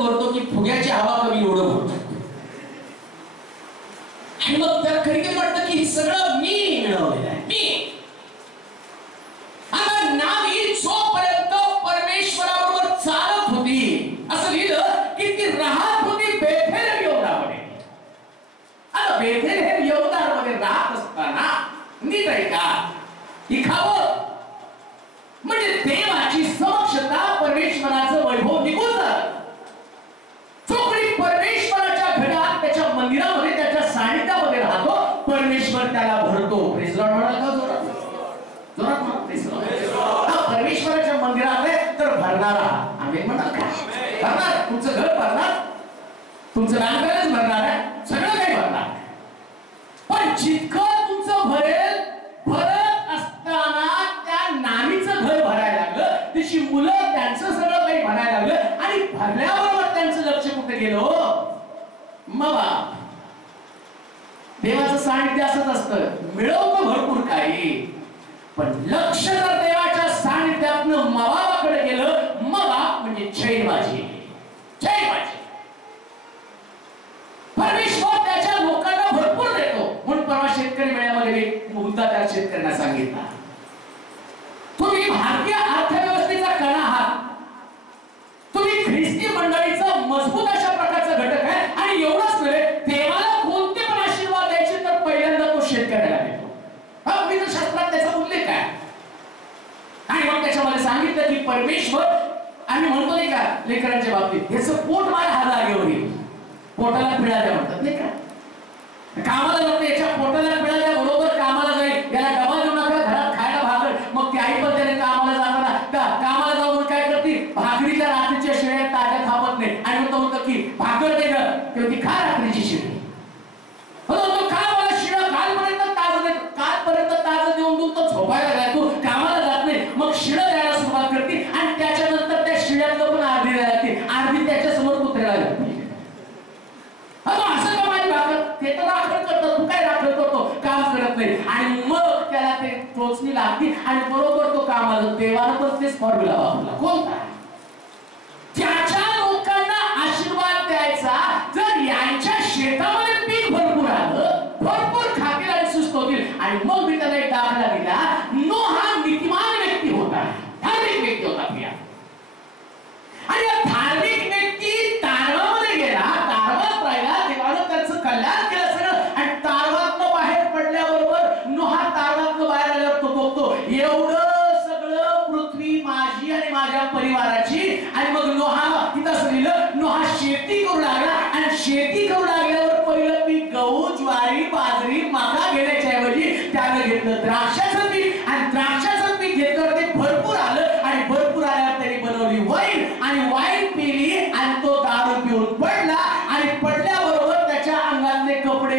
भरतो की फुग्याची हवा कमी एवढं भरतो. आणि मग त्याला कधी कधी वाटतं की हे सगळं मी मिळवलेलं आहे. मी आता नामी जोपर्यंत परमेश्वराबरोबर चालत होती, असं लिहिलं की ती राहत होती बेथेल यहूदामध्ये. आता बेथेल हे यहूदामध्ये राहत असताना नीट आहे का, इखाबोध म्हणजे देवाची समक्षता, परमेश्वराचं वैभव निघून जातं. जो कोणी परमेश्वराच्या घरात, त्याच्या मंदिरामध्ये, त्याच्या सानिध्यामध्ये राहतो, परमेश्वर त्याला भरतो. प्रेज लॉर्ड म्हणाल का जोरात? जोरात म्हणा प्रेज लॉर्ड. परमेश्वराच्या मंदिरात आहे तर भरणारा आम्ही म्हणाल का? भरणार. तुमचं घर भरणार, तुमचं रांगणच भरणार आहे, सगळं काही भरणार. पण जितकं तुमचं भरेल, भरत असताना त्या नामीचं घर भरायला लागलं, त्याची मुलं त्यांचं सगळं काही भरायला लागलं आणि भरल्याबरोबर त्यांचं लक्ष कुठे गेलं. मग देवाचं सानिध्य असंच असतं, मिळवतं भरपूर काही, पण लक्ष जर देवाच्या सानिध्यातनं मवाबाकडे गेलं, मवाब म्हणजे छैबाजी. परमेश्वर त्याच्या लोकांना भरपूर देतो. म्हणून परवा शेतकरी मेळ्यामध्ये एक मुद्दा त्या शेतकऱ्यांना सांगितला, तुम्ही भारतीय अर्थव्यवस्थेचा कणा आहात, तुम्ही ख्रिस्ती मंडळीचा मजबूत अशा प्रकारचा घटक आहे. आणि एवढंच नव्हे, देवाला कोणते पण आशीर्वाद द्यायचे तर पहिल्यांदा तो शेतकऱ्याला देतो. पवित्र शास्त्रात त्याचा उल्लेख आहे. आणि मग त्याच्यामध्ये सांगितलं की परमेश्वर, आम्ही म्हणतो नाही का लेकरांच्या बाबतीत, याचं पोट मार हा जागेवर येईल, पोटाला पिळा द्या म्हणतात नाही का. कामाला जातो, याच्या पोटाला पिळा द्या, बरोबर कामाला जाईल. याला डबा देऊ नका, घरात खायला भाकर. मग ती आई पण त्याने कामाला जाताना कामाला जाऊन काय करते, भाकरीच्या रात्रीच्या शिळ्या ताज्या खापत नाही आणि म्हणतो की भाकर दे ग, तेव्हा ती खा रात्रीची शिळी. तो खा मला शिळं, कालपर्यंत ताजं देऊन देऊन तो झोपायला लागला. तू कामाला जात नाही, मग शिळं द्यायला सुरुवात करते आणि त्याच्यानंतर त्या शिळ्यातलं पण अर्धी द्यायला लागते, अर्धी त्याच्या समोर कुत्र्याला लागते. असं का माझी भाकर, ते तर राखण करतो, तू काय राखण करतो, काम करत नाही. आणि मग त्याला ते टोचणी लागते आणि बरोबर तो कामाला. देवानं पण तेच फॉर्म्युला वापरला. कोणता? त्याच्या लोकांना आशीर्वाद द्यायचा. जर यांच्या शेतामध्ये पीक भरपूर आलं, भरपूर खातील आणि सुस्त होतील. आणि मग मी त्याला एक दाखला दिला, नोह हा नीतिमान व्यक्ती होता, धार्मिक व्यक्ती होता प्रिया. आणि या धार्मिक व्यक्ती तारवामध्ये गेला, तारवात राहिला, देवानं त्याचं कल्याण केलं सगळं. आणि तारवातनं बाहेर पडल्याबरोबर नोहा तारवातनं बाहेर आल्यावर तो बघतो, एवढं सगळं पृथ्वी माझी आणि माझ्या परिवाराची. आणि मग नोहा तिथं असं लिहिलं, नोहा शेती करू लागला. आणि शेती करू लागल्यावर पहिलं पीक गहू, ज्वारी, बाजरी, मका घेण्याच्या ऐवजी त्यानं घेतलं द्राक्षाचं पीक. आणि द्राक्षाचं पीक घेतल्यावर ते भरपूर आलं. आणि भरपूर आल्यावर त्यांनी बनवली वाईन आणि वाईन पिली आणि तो दारू पिऊन पडला. आणि पडल्याबरोबर त्याच्या अंगातले कपडे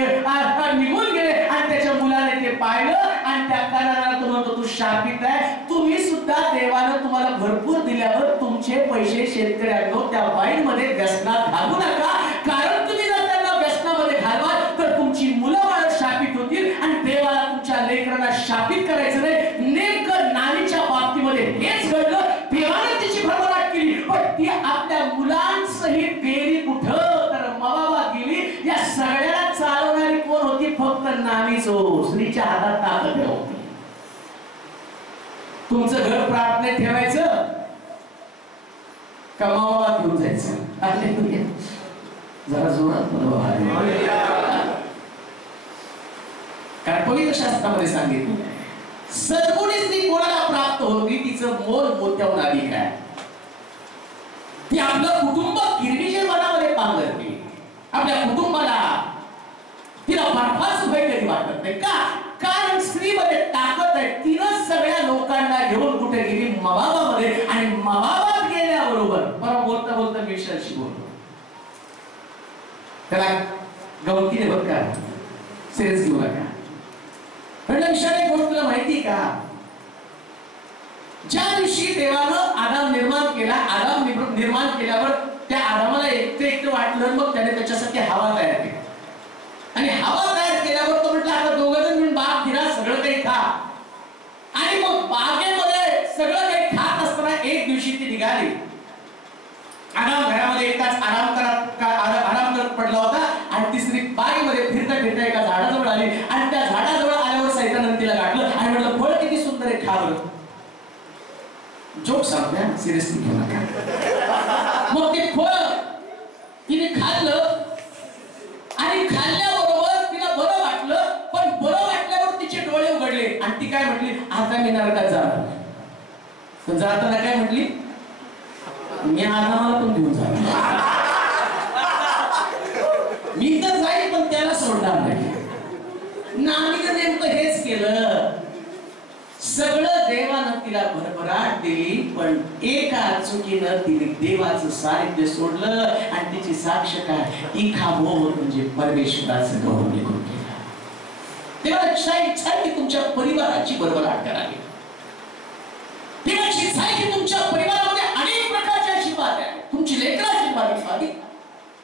निघून गेले आणि त्याच्या मुलाने ते पाहिलं आणि त्या कारणाला तो म्हणतो, तू शापित आहे. तुम्ही सुद्धा देवानं तुम्हाला भरपूर दिल्यावर तुमचे पैसे शेतकऱ्यांनो त्या वाईन मध्ये व्यसनात घालू नका. कारण तुम्ही जर त्यांना व्यसनामध्ये घालवाल तर तुमची मुलं बाळ असो, स्त्रीच्या हातात ताकद ठेवते. तुमचं घर प्राप्त नाही ठेवायचं, कमावा घेऊन जायचं. जरा जोरात कारण पवित्र शास्त्रामध्ये सांगितलं सद्गुणी स्त्री कोणाला प्राप्त होती तिचं मोल मोत्याहून अधिक आहे. ती आपलं कुटुंब गिरणीच्या मनामध्ये पांघरते. आपल्या कुटुंबाला तिला बर्फाचं भय कधी वाटत नाही. का? कारण स्त्रीमध्ये ताकद आहे. तिनं सगळ्या लोकांना घेऊन कुठे गेली? मवाबामध्ये. आणि मवाबात गेल्याबरोबर बरं बोलता बोलता मिशनशी बोलतो. त्याला गवतीने बघ का सेन्स घेऊ नका. विषय गोष्ट तुला माहिती का? ज्या दिवशी देवानं आदाम निर्माण केला, आदाम निर्माण केल्यावर त्या आदामाला एकटं वाटलं, मग त्याने त्याच्यासाठी हवा तयार केली. आणि हवा तयार केल्यावर तो म्हटलं आता दोघं जण मिळून बाग फिरा, सगळं काही खा. आणि मग बागेमध्ये सगळं काही खात असताना एक दिवशी ती निघाली. आदाम घरामध्ये एकटाच आराम करत पडला होता आणि ती स्त्री बागेमध्ये फिरता फिरता एका झाडाजवळ आली आणि त्या झाडाजवळ आल्यावर सैतानाने तिला गाठलं आणि म्हटलं फळ किती सुंदर आहे, खा बरं. जोक सांगतोय, सिरियसली घेऊ नका. मग ते फळ तिने खाल्लं आणि खाल्ल्याबरोबर तिला बरं वाटलं. पण बरं वाटल्यावर तिचे डोळे उघडले आणि ती काय म्हटली? आता मी नरकात जाणार. पण जाताना काय म्हटली? मी आदामाला पण घेऊन जाणार. मी तर जाईल पण त्याला सोडणार नाही. नामीनं नेमकं हेच केलं. सगळं देवानं तिला भरभराट दिली, पण एका चुकीनं तिने देवाचं साहित्य सोडलं आणि तिची साक्ष काय? इखाबोध म्हणजे परमेश्वराचं गौरव निघून गेला. तेव्हा इच्छा आहे की तुमच्या परिवाराची भरभराट करावी. तेव्हा इच्छा आहे की तुमच्या परिवारामध्ये अनेक प्रकारचे आशीर्वाद आहेत. तुमची लेकरं आशीर्वादित व्हावी,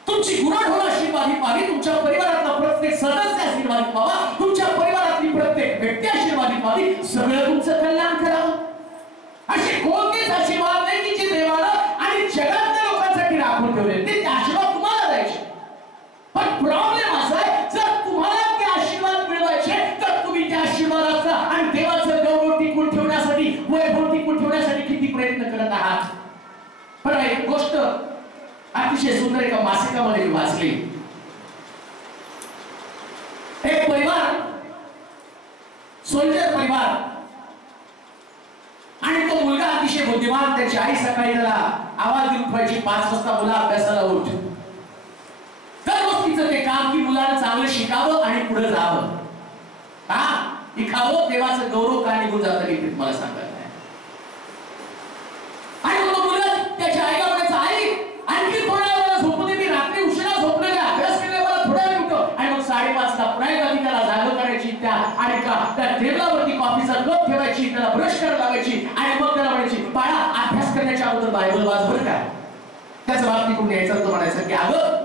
तुमची गुणढोण आशीर्वादित व्हावी, तुमच्या परिवारातला प्रत्येक सदस्य आशीर्वादित व्हावा, तुमच्या परिवारातली प्रत्येक व्यक्ती आशीर्वादित व्हावी, सगळं तुमचं कल्याण करावं. असे कोणतेच आशीर्वाद नाही की जे देवानं आणि जगातल्या लोकांसाठी राखून ठेवले. ते आशीर्वाद तुम्हाला द्यायचे. पण प्रॉब्लेम असा आहे, जर तुम्हाला ते आशीर्वाद मिळवायचे तर तुम्ही त्या आशीर्वादाचा आणि देवाचं गौरव टिकून ठेवण्यासाठी, वैभव टिकून ठेवण्यासाठी किती प्रयत्न करत आहात. पण एक गोष्ट अतिशय सुंदर एका मासिकामध्ये मी वाचली. एक परिवार, सोल्जर परिवार, आणि तो मुलगा अतिशय बुद्धिमान. त्याची आई सकाळी त्याला आवाज देऊन ठेवायची, 5 वाजता मुला अभ्यासाला उठ. तर गोष्टीचं ते काम की मुलानं चांगलं शिकावं आणि पुढे जावं. इखावं देवाचं गौरव का निघून जातं की मला सांगायचं आहे. आणि तो मुलगा त्याच्या आईला म्हणायचा, आई आणखी थोड्या वेळा झोपू दे, मी रात्री उशिरा झोपलेला अभ्यास केला, मला थोडा वेळ उठव. आणि मग 5:30 ला पुन्हा एकदा त्याला जाग करायची, त्या आणि त्या टेबलावरती कॉफीचा कप ठेवायची, त्याला ब्रश करायला लावायची आणि मग त्याला म्हणायची, बाळा अभ्यास करण्याच्या अगोदर बायबल वाच बरं का. त्याचा बाप निघून यायचा. तो म्हणायचा की अगं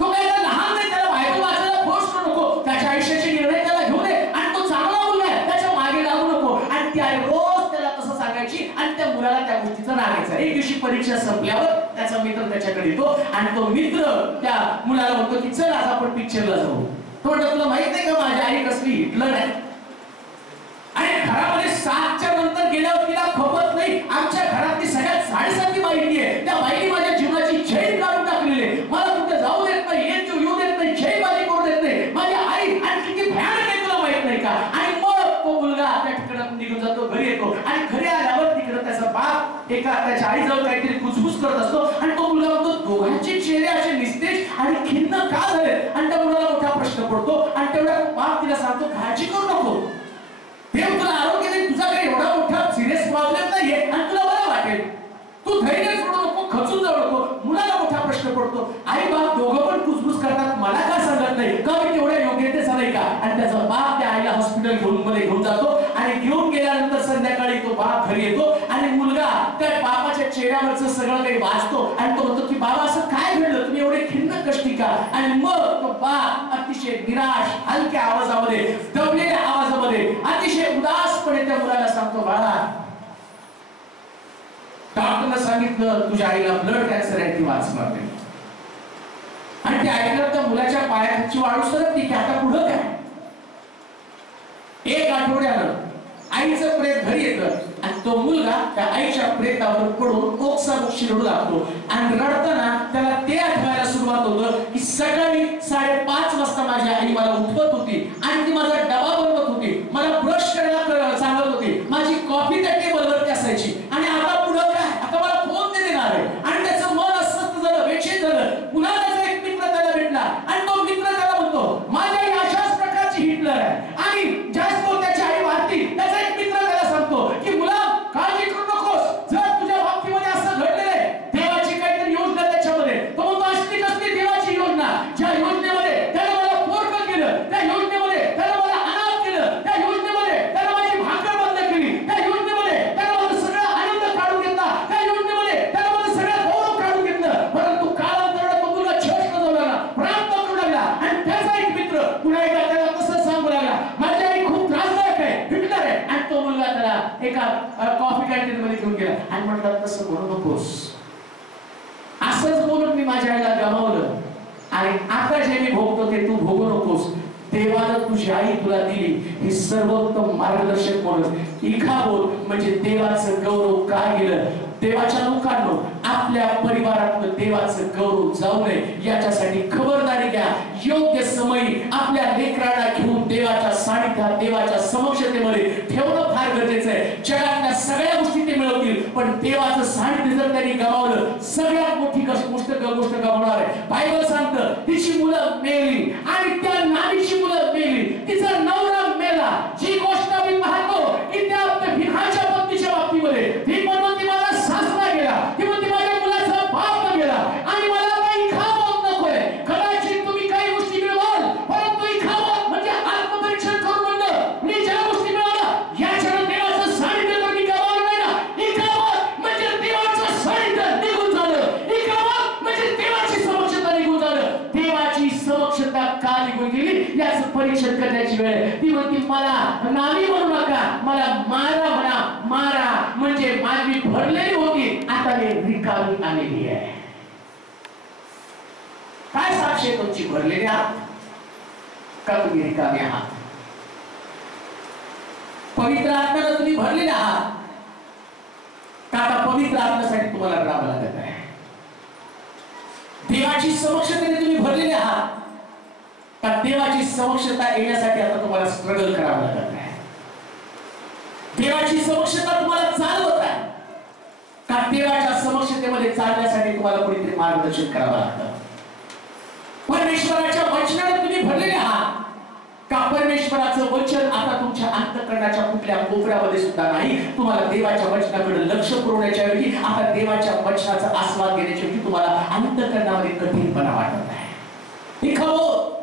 तो काय लहान नाही, त्याला बायबल वाचायला फोर्स करू नको, त्याच्या आयुष्याचे निर्णय त्याला घेऊ दे आणि तो चांगला मुलगा आहे, त्याच्या मागे लागू नको. आणि ती आई रोज त्याला तसं सांगायची आणि त्या मुलाला त्या गोष्टीचा राग यायचा. एक दिवशी परीक्षा संपल्यावर त्याचा मित्र त्याच्याकडे येतो आणि तो मित्र त्या मुलाला म्हणतो की चल आज आपण पिक्चरला जाऊ. तो म्हणतो तुला माहित नाही का माझी आई कसली हिटलर आहे. आणि घरामध्ये 7च्या नंतर गेल्यावर तिला खपत नाही. आमच्या घरातली सगळ्यात साडेसाती माहिती आहे. त्या बाईने माझ्या जीवनाची चैन काढून टाकलेली आहे. मला कुठे जाऊ देत नाही, येऊ देत नाही, चैन माझी करू देत नाही. माझी आई आणि किती भयानक आहे तुला माहित नाही का. आणि मग तो मुलगा त्या ठिकाणी निघून जातो, घरी येतो आणि घरी आल्यावर तिकडे त्याचा बाप एका त्याच्या आईजवळ काहीतरी कुजबुज करत असतो आणि तो मुलगा म्हणतो दोघांचे चेहरे असे निस्तेज आणि खिन्न का झाले. आणि त्या मुलाला मोठा प्रश्न पडतो आणि तेवढा बाप तिला सांगतो काळजी करू नको, देव तुला आरोग्य देईल, तुझा काही एवढा मोठा सिरियस प्रॉब्लेम नाहीये आणि तुला बरं वाटेल, तू धैर्य सोडू नको, खचून जाऊ नको. मुलाला मोठा प्रश्न पडतो, आई बाप दोघं पण कुजबुज करतात, मला का सांगत नाही, का मी तेवढ्या योग्यतेचा नाही का. आणि त्याचा बाप त्या आईला हॉस्पिटल घेऊन जातो आणि घेऊन गेल्यानंतर संध्याकाळी तो बाप घरी येतो आणि मुलगा त्या बापाच्या चेहऱ्यावरचं सगळं काही वाचतो आणि तो म्हणतो की बाबा असं काय घडलं, तुम्ही एवढे खिन्न कष्टी का. आणि मग तो बाप अतिशय निराश, हलक्या आवाजामध्ये, दबलेल्या आवाजामध्ये, अतिशय उदासपणे त्या मुलाला सांगतो, बाळा डॉक्टरने सांगितलं तुझ्या आईला ब्लड कॅन्सर आहे, ती वाचणार नाही. आणि ते ऐकलं त्या मुलाच्या पायाची वाळू सरकली की आता पुढं काय. आठवड्यानं आईचं प्रेत घरी येतं आणि तो मुलगा त्या आईच्या प्रेतावर पडून ओक्साबोक्षी रडू लागतो आणि रडताना त्याला ते आठवायला सुरुवात होतं की सकाळी 5:30 वाजता माझी आई मला उठवत होती आणि ती माझा डबा बनवत होती, मला ब्रश करायला सांगत होती, माझी कॉफी त्या टेबलवरती असायची आणि आता पुढं काय, आता मला फोन ते देणार आहे. आणि त्याचं मन अस्वस्थ झालं, बेचैन झालं. पुन्हा त्याचा एक मित्र त्याला भेटला आणि तो मित्र त्याला म्हणतो माझी आई अशाच प्रकारची हिटलर आहे आणि जास्त त्याची आई वाढती. त्याचा एक मित्र त्याला सांगतो की मुला काळजी करू नकोस, जर तुझ्या बाबतीमध्ये असं घडलेलं आहे, देवाची काहीतरी योजना त्याच्यामध्ये. तो म्हणतो असली कसली देवाची योजना, ज्या योजनेमध्ये त्याने मला पोरकं केलं, त्या योजनेमध्ये त्याने मला अनाथ केलं, त्या योजनेमध्ये त्याने माझी भाकर बंद केली, त्या योजनेमध्ये त्याने माझा सगळा आनंद काढून घेतला, त्या योजनेमध्ये त्याने माझं सगळं गौरव काढून घेतलं. परंतु कालांतराने तो मुलगा छेड जाऊ लागला, प्राप्त करू लागला आणि त्याचा एक मित्र पुन्हा एकदा त्याला तसं सांगू लागला माझी आई खूप त्रासदायक आहे, हिटलर आहे. आणि तो मुलगा त्याला एका कॉफी कॅन्टीन मध्ये घेऊन गेला आणि म्हटलं तसं म्हणू नकोस, असंच बोलून मी माझ्या आईला गमावलं आणि आता जे मी भोगतो ते तू भोगू नकोस. देवानं तुझी आई तुला दिली ही सर्वोत्तम मार्गदर्शक म्हणून. इखाबोल म्हणजे देवाचं गौरव काय गेलं. देवाच्या लोकांनो, आपल्या परिवारातलं देवाचं गौरव जाऊ नये याच्यासाठी खबरदारी घ्या. योग्य समयी आपल्या लेकरांना घेऊन देवाच्या सानिध्यात, देवाच्या समक्षतेमध्ये ठेवणं फार गरजेचं आहे. जगातल्या सगळ्या गोष्टी ते मिळवतील, पण देवाचं सानिध्य जर त्यांनी गमावलं, सगळ्यात मोठी गोष्ट गमावणार आहे. बायबल सांगतं तिची मुलं मेली आणि त्या नानीची मुलं मेली, तिचा नवरा मेला. जी गोष्ट मी पाहतो की त्या भिखाच्या पत्नीच्या बाबतीमध्ये ती म्हणून ती मला सासरा गेला, ती म्हणते माझ्या मुलाचा बाप गेला आणि मला काही खावत नकोय. कदाचित तुम्ही काही गोष्टी मिळवाल, परंतु इखावत म्हणजे आत्मपरीक्षण करून म्हणलं मी ज्या गोष्टी मिळवल्या याच्या देवाचं सानिध्य तर मी गमावलं नाही ना. इखावत म्हणजे देवाचं सानिध्य निघून झालं, इखावत म्हणजे देवाची समक्षता निघून झालं. देवाची समक्षता का निघून गेली याचं परीक्षण करण्याची वेळ. ती म्हणते मला नामी म्हणू नका, मला मारा म्हणा. मारा म्हणजे माझी भरलेली होती, आता मी रिकामी आलेली आहे. काय साक्ष आहे तुमची? भरलेली आहात का तुम्ही रिकामी आहात? पवित्र आत्म्याला तुम्ही भरलेले आहात का आता पवित्र आत्म्यासाठी तुम्हाला करावं लागत आहे? देवाची समक्षतेने तुम्ही भरलेले आहात का देवाची समक्षता येण्यासाठी आता तुम्हाला स्ट्रगल करावं लागत आहे? देवाची समक्षता तुम्हाला चालवत आहे का देवाच्या समक्षतेमध्ये चालण्यासाठी तुम्हाला कोणीतरी मार्गदर्शन करावं लागतं? परमेश्वराच्या वचनाने तुम्ही भरलेले आहात का परमेश्वराचं वचन आता तुमच्या अंतःकरणाच्या कुठल्या कोपऱ्यामध्ये सुद्धा नाही? तुम्हाला देवाच्या वचनाकडे लक्ष पुरवण्याच्या ऐवजी आता देवाच्या वचनाचा आस्वाद घेण्याच्या ऐवजी तुम्हाला अंतःकरणामध्ये कठीणपणा वाटत आहे. इखाबोल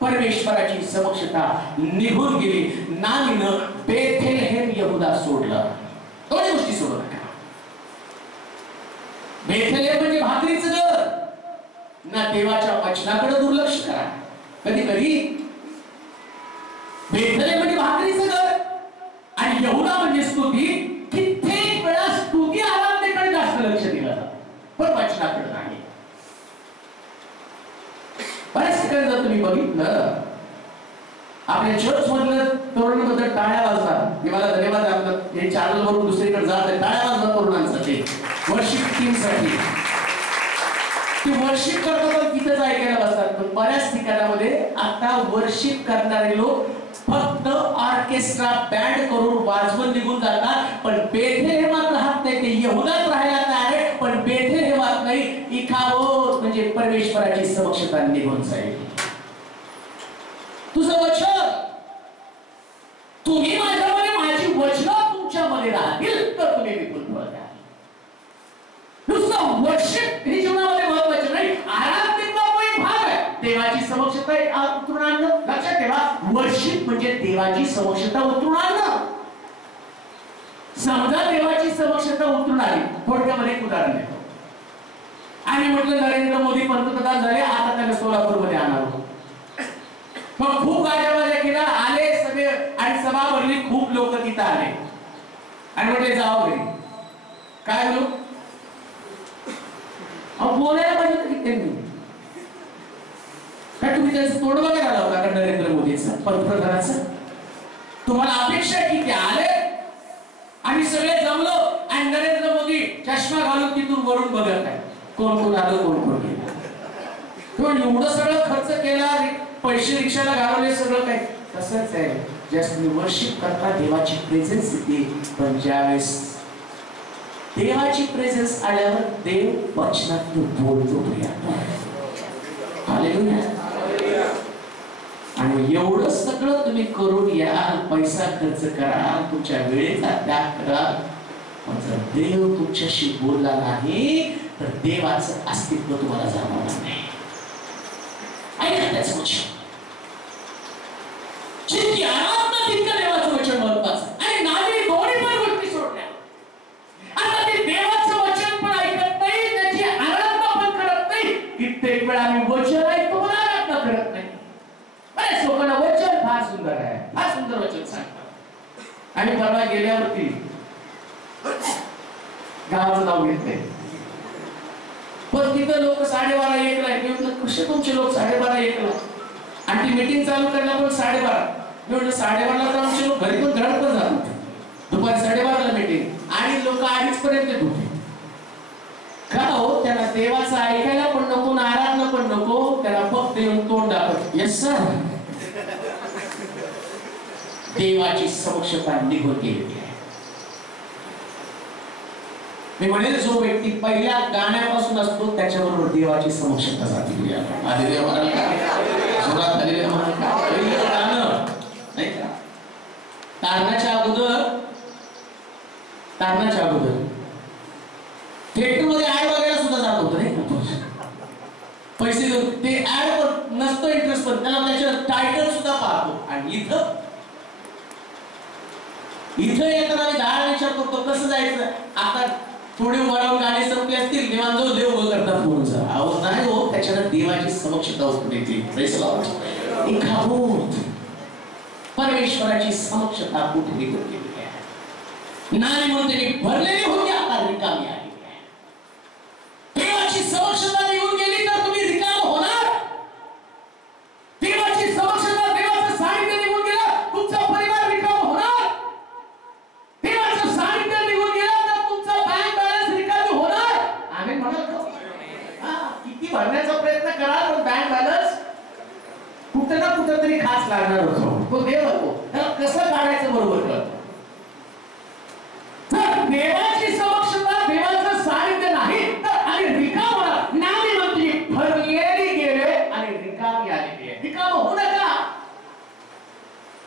परमेश्वराची समक्षता निघून गेली. नानीनं बेथेलहेम यहुदा सोडलं. दोन्ही गोष्टी सोडू नका. बेथेलहेम म्हणजे भाकरीचं घर ना, देवाच्या वचनाकडे दुर्लक्ष करा. कधी कधी बेथेलहेम म्हणजे भाकरीचं घर आणि यहुदा म्हणजे स्तुती. कित्येक वेळा स्तुती आराधनेकडे जास्त लक्ष दिलं जातं, पण वचनाकडे नाही. बऱ्याच ठिकाणी जर तुम्ही बघितलं आपल्या चर्च मधलं तरुणांबद्दल टाळ्या वाजतात. मला धन्यवाद लागतात, हे चॅनल वरून दुसरीकडे जात आहे. टाळ्या वाजतात तरुणांसाठी, वर्शिप टीमसाठी. ते वर्शिप करतात तिथंच ऐकायला बसतात. पण बऱ्याच ठिकाणामध्ये आता वर्शिप करणारे लोक फक्त ऑर्केस्ट्रा बँड करून वाजवून निघून जातात, पण बेथेलहेमात राहत नाही. ते यहुदात राहायला तयार आहे, पण बेथेलहेमात नाही. इखाबोल म्हणजे परमेश्वराची समक्षता निघून जाईल. तुझं वचन, तुम्ही माझ्यामध्ये, माझी वचनं तुमच्यामध्ये राहतील तर तुम्ही विपुल फळ द्याल. नुसतं वर्शिप हे जीवनामध्ये महत्वाचं नाही, आराधनेचा एक भाग आहे. देवाची समक्षता उतरून आणणं. लक्षात ठेवा, वर्शिप म्हणजे देवाची समक्षता उतरून आणणं. समजा देवाची समक्षता उतरून आली. थोडक्यामध्ये एक उदाहरण देतो. आणि म्हटलं नरेंद्र मोदी पंतप्रधान झाले, आता त्यांना सोलापूरमध्ये आणणार. मग खूप गाड्या केला, आले सगळे आणि सभा भरली. खूप लोक तिथं आले आणि म्हटले जाओ घरी. काय बोलू? बोलायला पाहिजे की त्यांनी काय तुम्ही त्याचं तोंड बघायला लावला का नरेंद्र मोदीचं पंतप्रधानाचं? तुम्हाला अपेक्षा आहे की ते आले आम्ही सगळे जमलो आणि नरेंद्र मोदी चष्मा घालून तिथून वरून बघत आहे कोण कोण आलं कोण कोण गेलं. कोण एवढं सगळं खर्च केला पैसे रिक्षाला घालवले सगळं काही तसंच आहे. जस्ट तुम्ही वर्शिप करता देवाची प्रेझेन्स येते पण ज्यावेळेस देवाची प्रेझेन्स आल्यावर देव वचनात बोलतो आणि एवढं सगळं तुम्ही करून या पैसा खर्च करा तुमच्या वेळेचा त्याग करा जर देव तुमच्याशी बोलला नाही तर देवाचं अस्तित्व तुम्हाला जाणवणार नाही. ऐका त्याचं वचन जितकी आराधना तितकं देवाचं वचन महत्वाचं आणि नावी दोन्ही पण गोष्टी सोडल्या. आता ते देवाचं वचन पण ऐकत नाही त्याची आराधना पण करत नाही. कित्येक वेळा आम्ही वचन ऐकतो पण आराधना करत नाही. बरेच लोकांना वचन फार सुंदर आहे फार सुंदर वचन सांगतात आणि परवा गेल्यावरती गावाचं नाव घेतलंय पण तिथं लोक 12:30-1 ला येऊन कसे तुमचे लोक 12:30-1 ला आणि ती मीटिंग चालू करायला पण 12:30. मी म्हटलं 12:30 तर आमचे लोक घरी पण घरात पण जातात. दुपारी 12:30 ला मीटिंग आणि लोक 2:30 पर्यंत येत होते. का हो त्यांना देवाचं ऐकायला पण नको आराधना पण नको त्याला फक्त येऊन तोंड दाखवत येस सर. देवाची समक्षता निघून गेलेली आहे. मी म्हणेल जो व्यक्ती पहिल्या गाण्यापासून असतो त्याच्याबरोबर देवाची समक्षता जाते. तारणाच्या अगोदर थिएटर मध्ये ऍड वगैरे सुद्धा जात होतं नाही का पैसे देऊन ते ऍड पण नसतो इंटरेस्ट पण त्याला त्याच्या टायटल सुद्धा पाहतो. आणि इथं येताना आम्ही 10 विचार करतो कसं जायचं. आता थोडी वळवून गाडी संपली असतील निवांत जो देव उभं करतात म्हणून आहोत नाही हो त्याच्यानं देवाची समक्षता उत्पन्न येते. परमेश्वराची समक्षता कुठे निघून गेली आहे. नाणी म्हणून त्यांनी भरलेली होती आता रिकामी आली आहे. देवाची समक्षता निघून गेली तर तुम्ही रिकाम होणार. देवाची समक्षता देवाचं सानिध्य निघून गेलं तुमचा परिवार रिकाम होणार. देवाचं सानिध्य निघून गेलं तर तुमचा बँक बॅलन्स रिकामी होणार. आम्ही म्हणाल किती भरण्याचा प्रयत्न करा पण बँक बॅलन्स कुठे ना कुठे तरी खास लागणार होतो. तो देव होतो त्याला कसं काढायचं बरोबर कळतं. देवाची समक्षता देवाचं सानिध्य नाही तर आणि रिकाम होणार. नामी म्हणते भरलेली गेले आणि रिकामी आलेली आहे. रिकाम होऊ नका.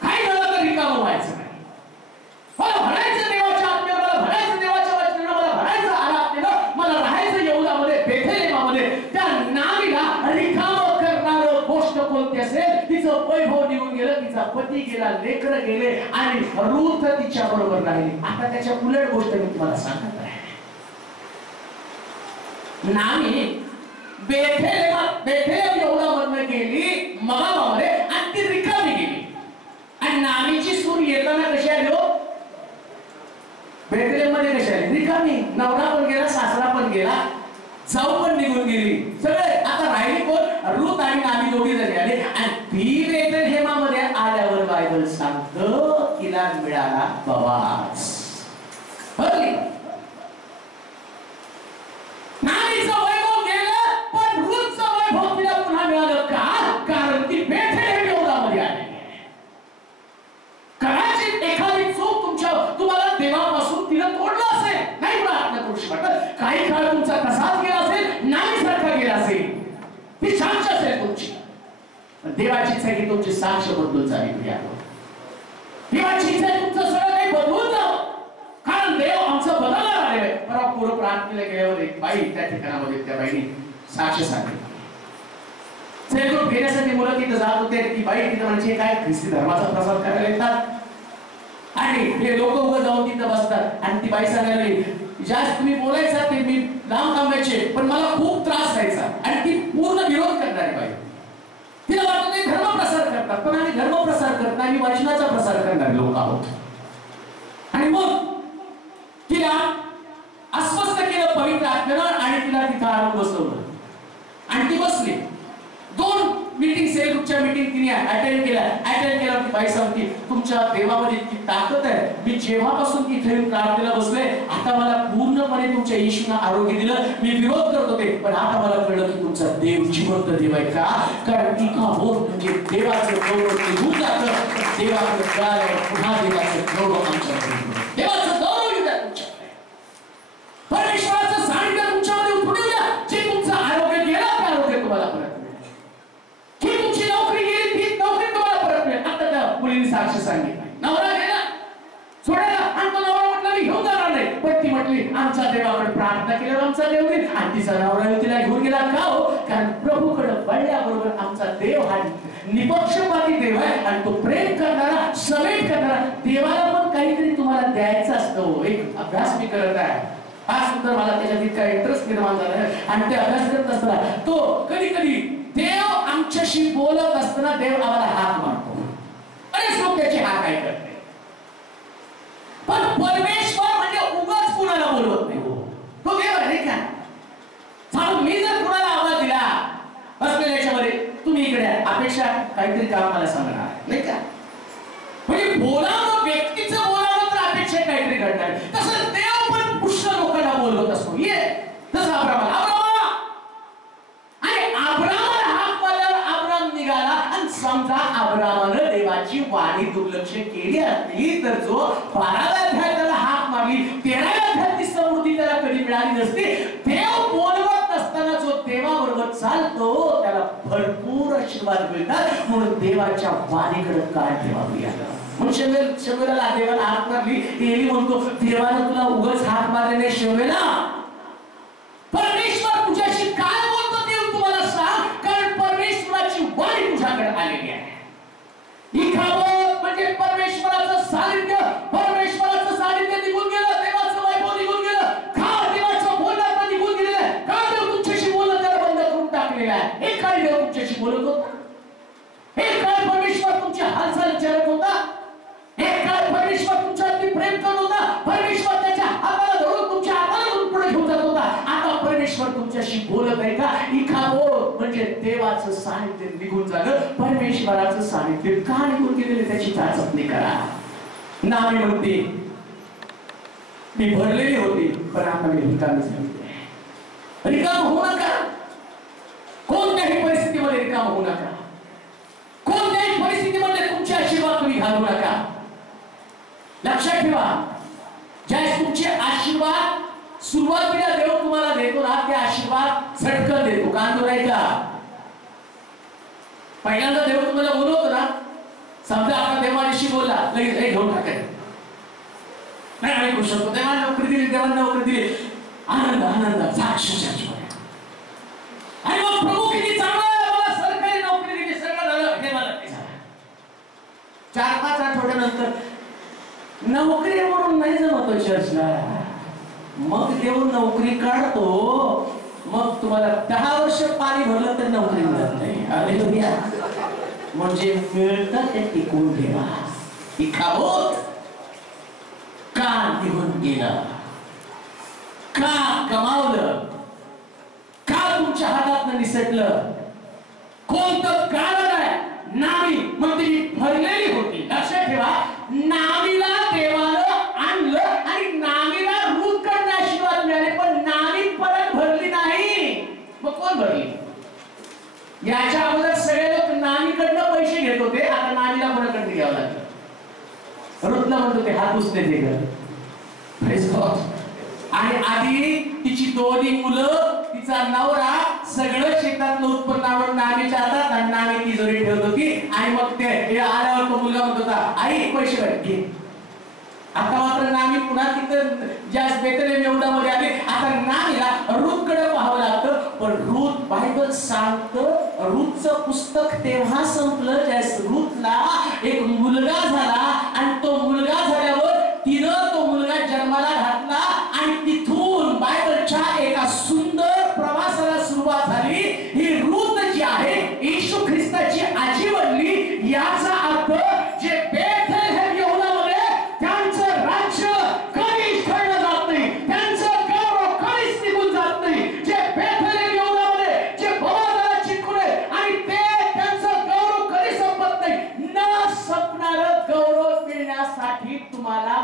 काय झालं तर रिकाम व्हायचं नाही. मला भरायचं देवाच्या आज्ञेनं मला भरायचं देवाच्या वचनानं मला भरायचं आराधनेनं मला राहायचं यहूदामध्ये बेथलेहमामध्ये. त्या नामीला रिकाम करणारं गोष्ट कोणती असेल तिचं वैभव निघून गेलं तिचा पती गेला लेकरं गेले आणि रूथ तिच्या बरोबर राहिली. आता त्याच्या उलट गोष्ट मी तुम्हाला सांगत आहे. नामी बेथलेहम यहूदामधनं गेली मगामध्ये आणि ती रिकामी गेली. आणि नामीची सूर येताना कशी आली हो बेथलेहम मध्ये कशी आली रिकामी. नवरा पण गेला सासरा पण गेला जाऊ पण निघून गेली सगळे. आता राहिली कोण रूथ आणि नामी दोघी जणी आले आणि ती बेथलेहमामध्ये आल्यावर बायबल सांगतं तिला मिळाला बवाज. नामीचं वैभव गेलं पण रूथचं वैभव तिला पुन्हा मिळालं का कारण ती बेथलेहम यहूदामध्ये आली. कदाचित एखादी चूक तुम्हाला देवापासून तिला तोडलं असेल नाही प्रार्थना करू शकत. काही काळ तुमचा कसाच गेला असेल नामीसारखा गेला असेल ती साक्ष असेल तुमची. देवाची इच्छा की तुमची साक्ष बदलून जावी. देवाची इच्छा तुमचं सगळं काही बदलून जावं कारण देव आमचं बदलणार आहे. परवा पूर्व प्रार्थनेला गेल्यावर एक बाई त्या ठिकाणामध्ये त्या बाईने साक्ष सांगितली. सेलून घेण्यासाठी मुलं तिथं जात होते. ती बाई तिथं म्हणजे काय ख्रिस्ती धर्माचा प्रसार करायला येतात आणि हे लोक उभं जाऊन तिथं बसतात आणि ती बाई सांगायला जास्त तुम्ही बोलायचा ते मी लांब थांबायचे पण मला खूप त्रास व्हायचा. आणि ती पूर्ण विरोध करणारी बाई. तिला वाटतं ते धर्म प्रसार करतात पण आम्ही धर्म प्रसार करत नाही वचनाचा प्रसार करणारे लोक आहोत. आणि मग तिला अस्वस्थ केलं पवित्र आत्म्यानं आणि तिला तिथं आणून बसवलं आणि ती बसली. 2 मीटिंग सेल ग्रुपच्या मीटिंग मीटिंग तिने अटेंड केला बाई सांगते तुमच्या देवामध्ये इतकी ताकद आहे, मी जेव्हापासून इथे येऊन प्रार्थनेला बसले आता मला पूर्णपणे तुमच्या येशूने आरोग्य दिलं, मी विरोध करत होते पण आता मला कळलं की तुमचा देव जिवंत देव आहे का, कारण इकाबोत म्हणजे देवाचं गौरव निघून जातं, देवाचं काय पुन्हा देवाचं गौरव आमच्याकडे, देवाचं गौरव येऊ द्या तुमच्याकडे, परमेश्वराचं सानिध्य तुमच्यामध्ये उतरून येऊ द्या, जे तुमचं आरोग्य गेलं ते आरोग्य तुम्हाला परत मिळेल, की तुमची नोकरी गेली ती नोकरी तुम्हाला परत मिळेल. आता त्या मुलीने साक्षी सांगितलं नवरा गेला सोडायला आणि तो नवरा म्हटला मी घेऊन जाणार नाही, पण ती म्हटली आमच्या देवाकडे प्रार्थना केल्यावर आमचा देव देईल, आणि तिचा नवरा तिला घेऊन गेला का हो, कारण प्रभूकडे वळल्याबरोबर आमचा देव हा निपक्षपाती देव आहे आणि तो प्रेम करणारा समेट करणारा, देवाला पण काहीतरी तुम्हाला द्यायचं असतं. एक अभ्यास मी करत आहे हा सुद्धा मला त्याच्यात इतका इंटरेस्ट निर्माण झाला आहे, आणि ते अभ्यास करत असताना तो कधी कधी देव आमच्याशी बोलत असताना देव आम्हाला हाक मारतो, अरे लोक त्याची हाक काय करते, पण परमेश्वर म्हणजे उगाच कुणाला बोलवत नाही, तो देव आहे का. सांग मी जर कुणाला आवाज दिला असलेल्या याच्यामध्ये तुम्ही इकडे अपेक्षा काहीतरी काम मला सांगणार नाही का, म्हणजे बोलावं व्यक्तीचं बोलावं तर अपेक्षा काहीतरी घडणार, तसं देव पण पुष्कळ लोकांना बोलवत असतो. ये तसं अब्रामाला आणि अब्रामाला हाक मारल्यावर अब्राम निघाला, आणि समजा अब्रामानं देवाची वाणी दुर्लक्ष केली असती तर जो 12व्या अध्यायात त्याला हाक मारली 13व्या अध्यायात ती समृद्धी त्याला कधी मिळाली नसती. देव बोलवत असताना जो देवाबरोबर चालतो त्याला भरपूर आशीर्वाद मिळतात, म्हणून देवाच्या वाणीकडे काय ठेवावी. म्हणून शमूएलला देवाला हाक मारली, एली म्हणतो देवानं तुला उगाच हाक मारले नाही शमूएला, परमेश्वर तुझ्याशी काय बोलतो देव तुम्हाला सांग, कारण परमेश्वराची वाणी तुझ्याकडे आलेली आहे. इकाबोत म्हणजे परमेश्वराचं सानिध्य, परमेश्वराचं सानिध्य निघून गेलं, देवाचं वैभव निघून गेलं, का देवाचं बोलणं निघून गेलेलं आहे, का देव तुमच्याशी बोलणं त्याला बंद करून टाकलेलं आहे. एक काळ देव तुमच्याशी बोलत होता, एक काळ परमेश्वर तुमची हालचाल विचारत होता, एक काळ परमेश्वर तुमच्यावरती प्रेम करत होता, परमेश्वर त्याच्या हाताला धरून तुमच्या हाताला पुढे घेऊन जात होता. आता परमेश्वर तुमच्याशी बोलत आहे का. इकाबोत म्हणजे देवाचं सानिध्य निघून झालं, परमेश्वराचं सानिध्य का निघून गेलेलं त्याची चाचपणी करा. नामी म्हणते मी भरलेली होती पण आता मी रिकामी झाली. रिकाम होऊ नका, कोणत्याही परिस्थितीमध्ये रिकाम होऊ नका, कोणत्याही परिस्थितीमध्ये तुमचे आशीर्वाद तुम्ही घालू नका. लक्षात ठेवा, ज्यावेळेस तुमचे आशीर्वाद सुरुवातीला देव तुम्हाला देतो ना, ते आशीर्वाद झटकन देतो, कांदो नाही का. पहिल्यांदा देव तुम्हाला बोलवतो ना, समजा आपण देवाशी बोलला लगेच हे घेऊन टाकायचं नाही, आम्ही करू शकतो देवाला नोकरी दिली, देवाला नोकरी दिली, आनंद आनंद साक्षी आणि मग प्रभू किती चांगला मला सरकारी नोकरी दिली, सगळं झालं, हे मला नाही झालं. 4-5 आठवड्यानंतर नोकरी म्हणून नाही जमतो चर्चला, मग देव नोकरी काढतो, मग तुम्हाला 10 वर्ष पाणी भरलं तर नोकरी मिळत नाही. हालेलुया. म्हणजे मिळतं ते टिकून ठेवा. इकाबोत का निघून गेलं, का गमावलं, का तुमच्या हातात निसटलं, कोणतं कारण आहे. नामी मग ती भरलेली होती. लक्षात ठेवा, नामीला देवानं आणलं आणि नामीला रूतकडनं आशीर्वाद मिळाले, पण नामी परत भरली नाही. मग कोण भरली. याच्या अगोदर सगळे लोक नामीकडनं पैसे घेत होते, आता नामीला कोणाकडे घ्यावं लागलं. रूतला म्हणत होते हात उचले ते घर. आणि आधी तिची 2 मुलं, तिचा नवरा सगळं शेतातलं उत्पन्न आणून नामीच्या हातात आणि नामी तिजोरी ठेवत होती. आणि मग ते आल्यावर तो मुलगा म्हणत होता आई पैसे घे. आता मात्र नामी पुन्हा तिथं ज्या बेतलेहम एवढ्यामध्ये आले, आता नामीला रूथकडे पाहावं लागतं. पण रूथ बायबल सांगतं रूथचं पुस्तक तेव्हा संपलं ज्यास रूथला एक मुलगा झाला, आणि तो मुलगा झाल्यावर तिनं तो मुलगा जन्माला घातला, आणि तिथून बायबलच्या एका सुंदर प्रवासाला सुरुवात झाली. ही रूथ जी आहे येशू ख्रिस्ताची आजी बनली. याचा अर्थ जे बेथलेहम यहूदामध्ये त्यांचं राज्य कधीच ठरलं जात नाही, त्यांचं गौरव कधीच निघून जात नाही. जे बेथलेहम यहूदामध्ये जे बोवाजाला चिटकून आणि ते त्यांचं गौरव कधीच त्यासाठी तुम्हाला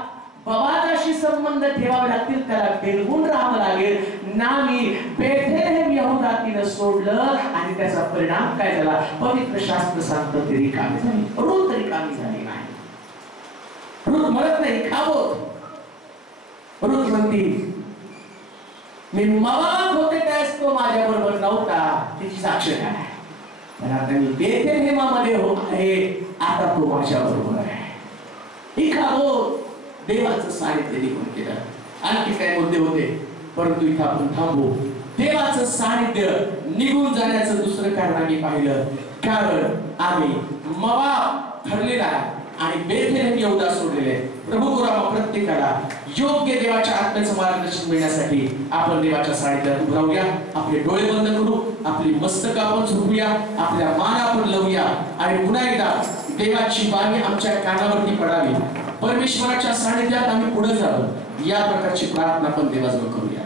बवादाशी संबंध ठेवावे लागतील, त्याला बिलगून राहावं लागेल ना. मी बेथलेहेम यहुदातीनं सोडलं आणि त्याचा परिणाम काय झाला? पवित्र शास्त्र सांगतं ती रिकामी झाली. रूत रिकामी झाली नाही. रूत म्हणत नाही खावो. रूत म्हणती मी मवाक होते त्यास तो माझ्या बरोबर नव्हता, तिची साक्ष काय? पण आता मी बेथलेहेमामध्ये आहे, आता तो माझ्या बरोबर आहे. ही खावो देवाचं सानिध्य निघून केलं. आणखी काय मुद्दे होते, परंतु इथं आपण थांबू. देवाचं सानिध्य निघून जाण्याचं दुसरं कारण आम्ही पाहिलं. कारण आम्ही मवाब ठरलेला आणि बेथलेहेम यहूदा सोडलेले. प्रभू गुरामा प्रत्येकाला योग्य देवाच्या आत्म्याचं मार्गदर्शन मिळण्यासाठी आपण देवाच्या सानिध्यात उभं राहूया. आपले डोळे बंद करू, आपली मस्तक आपण झोपूया, आपल्या मान आपण लावूया आणि पुन्हा एकदा देवाची बाणी आमच्या कानावरती पडावी. परमेश्वराच्या सानिध्यात आम्ही पुढे जावं, या प्रकारची प्रार्थना आपण देवाजवळ करूया.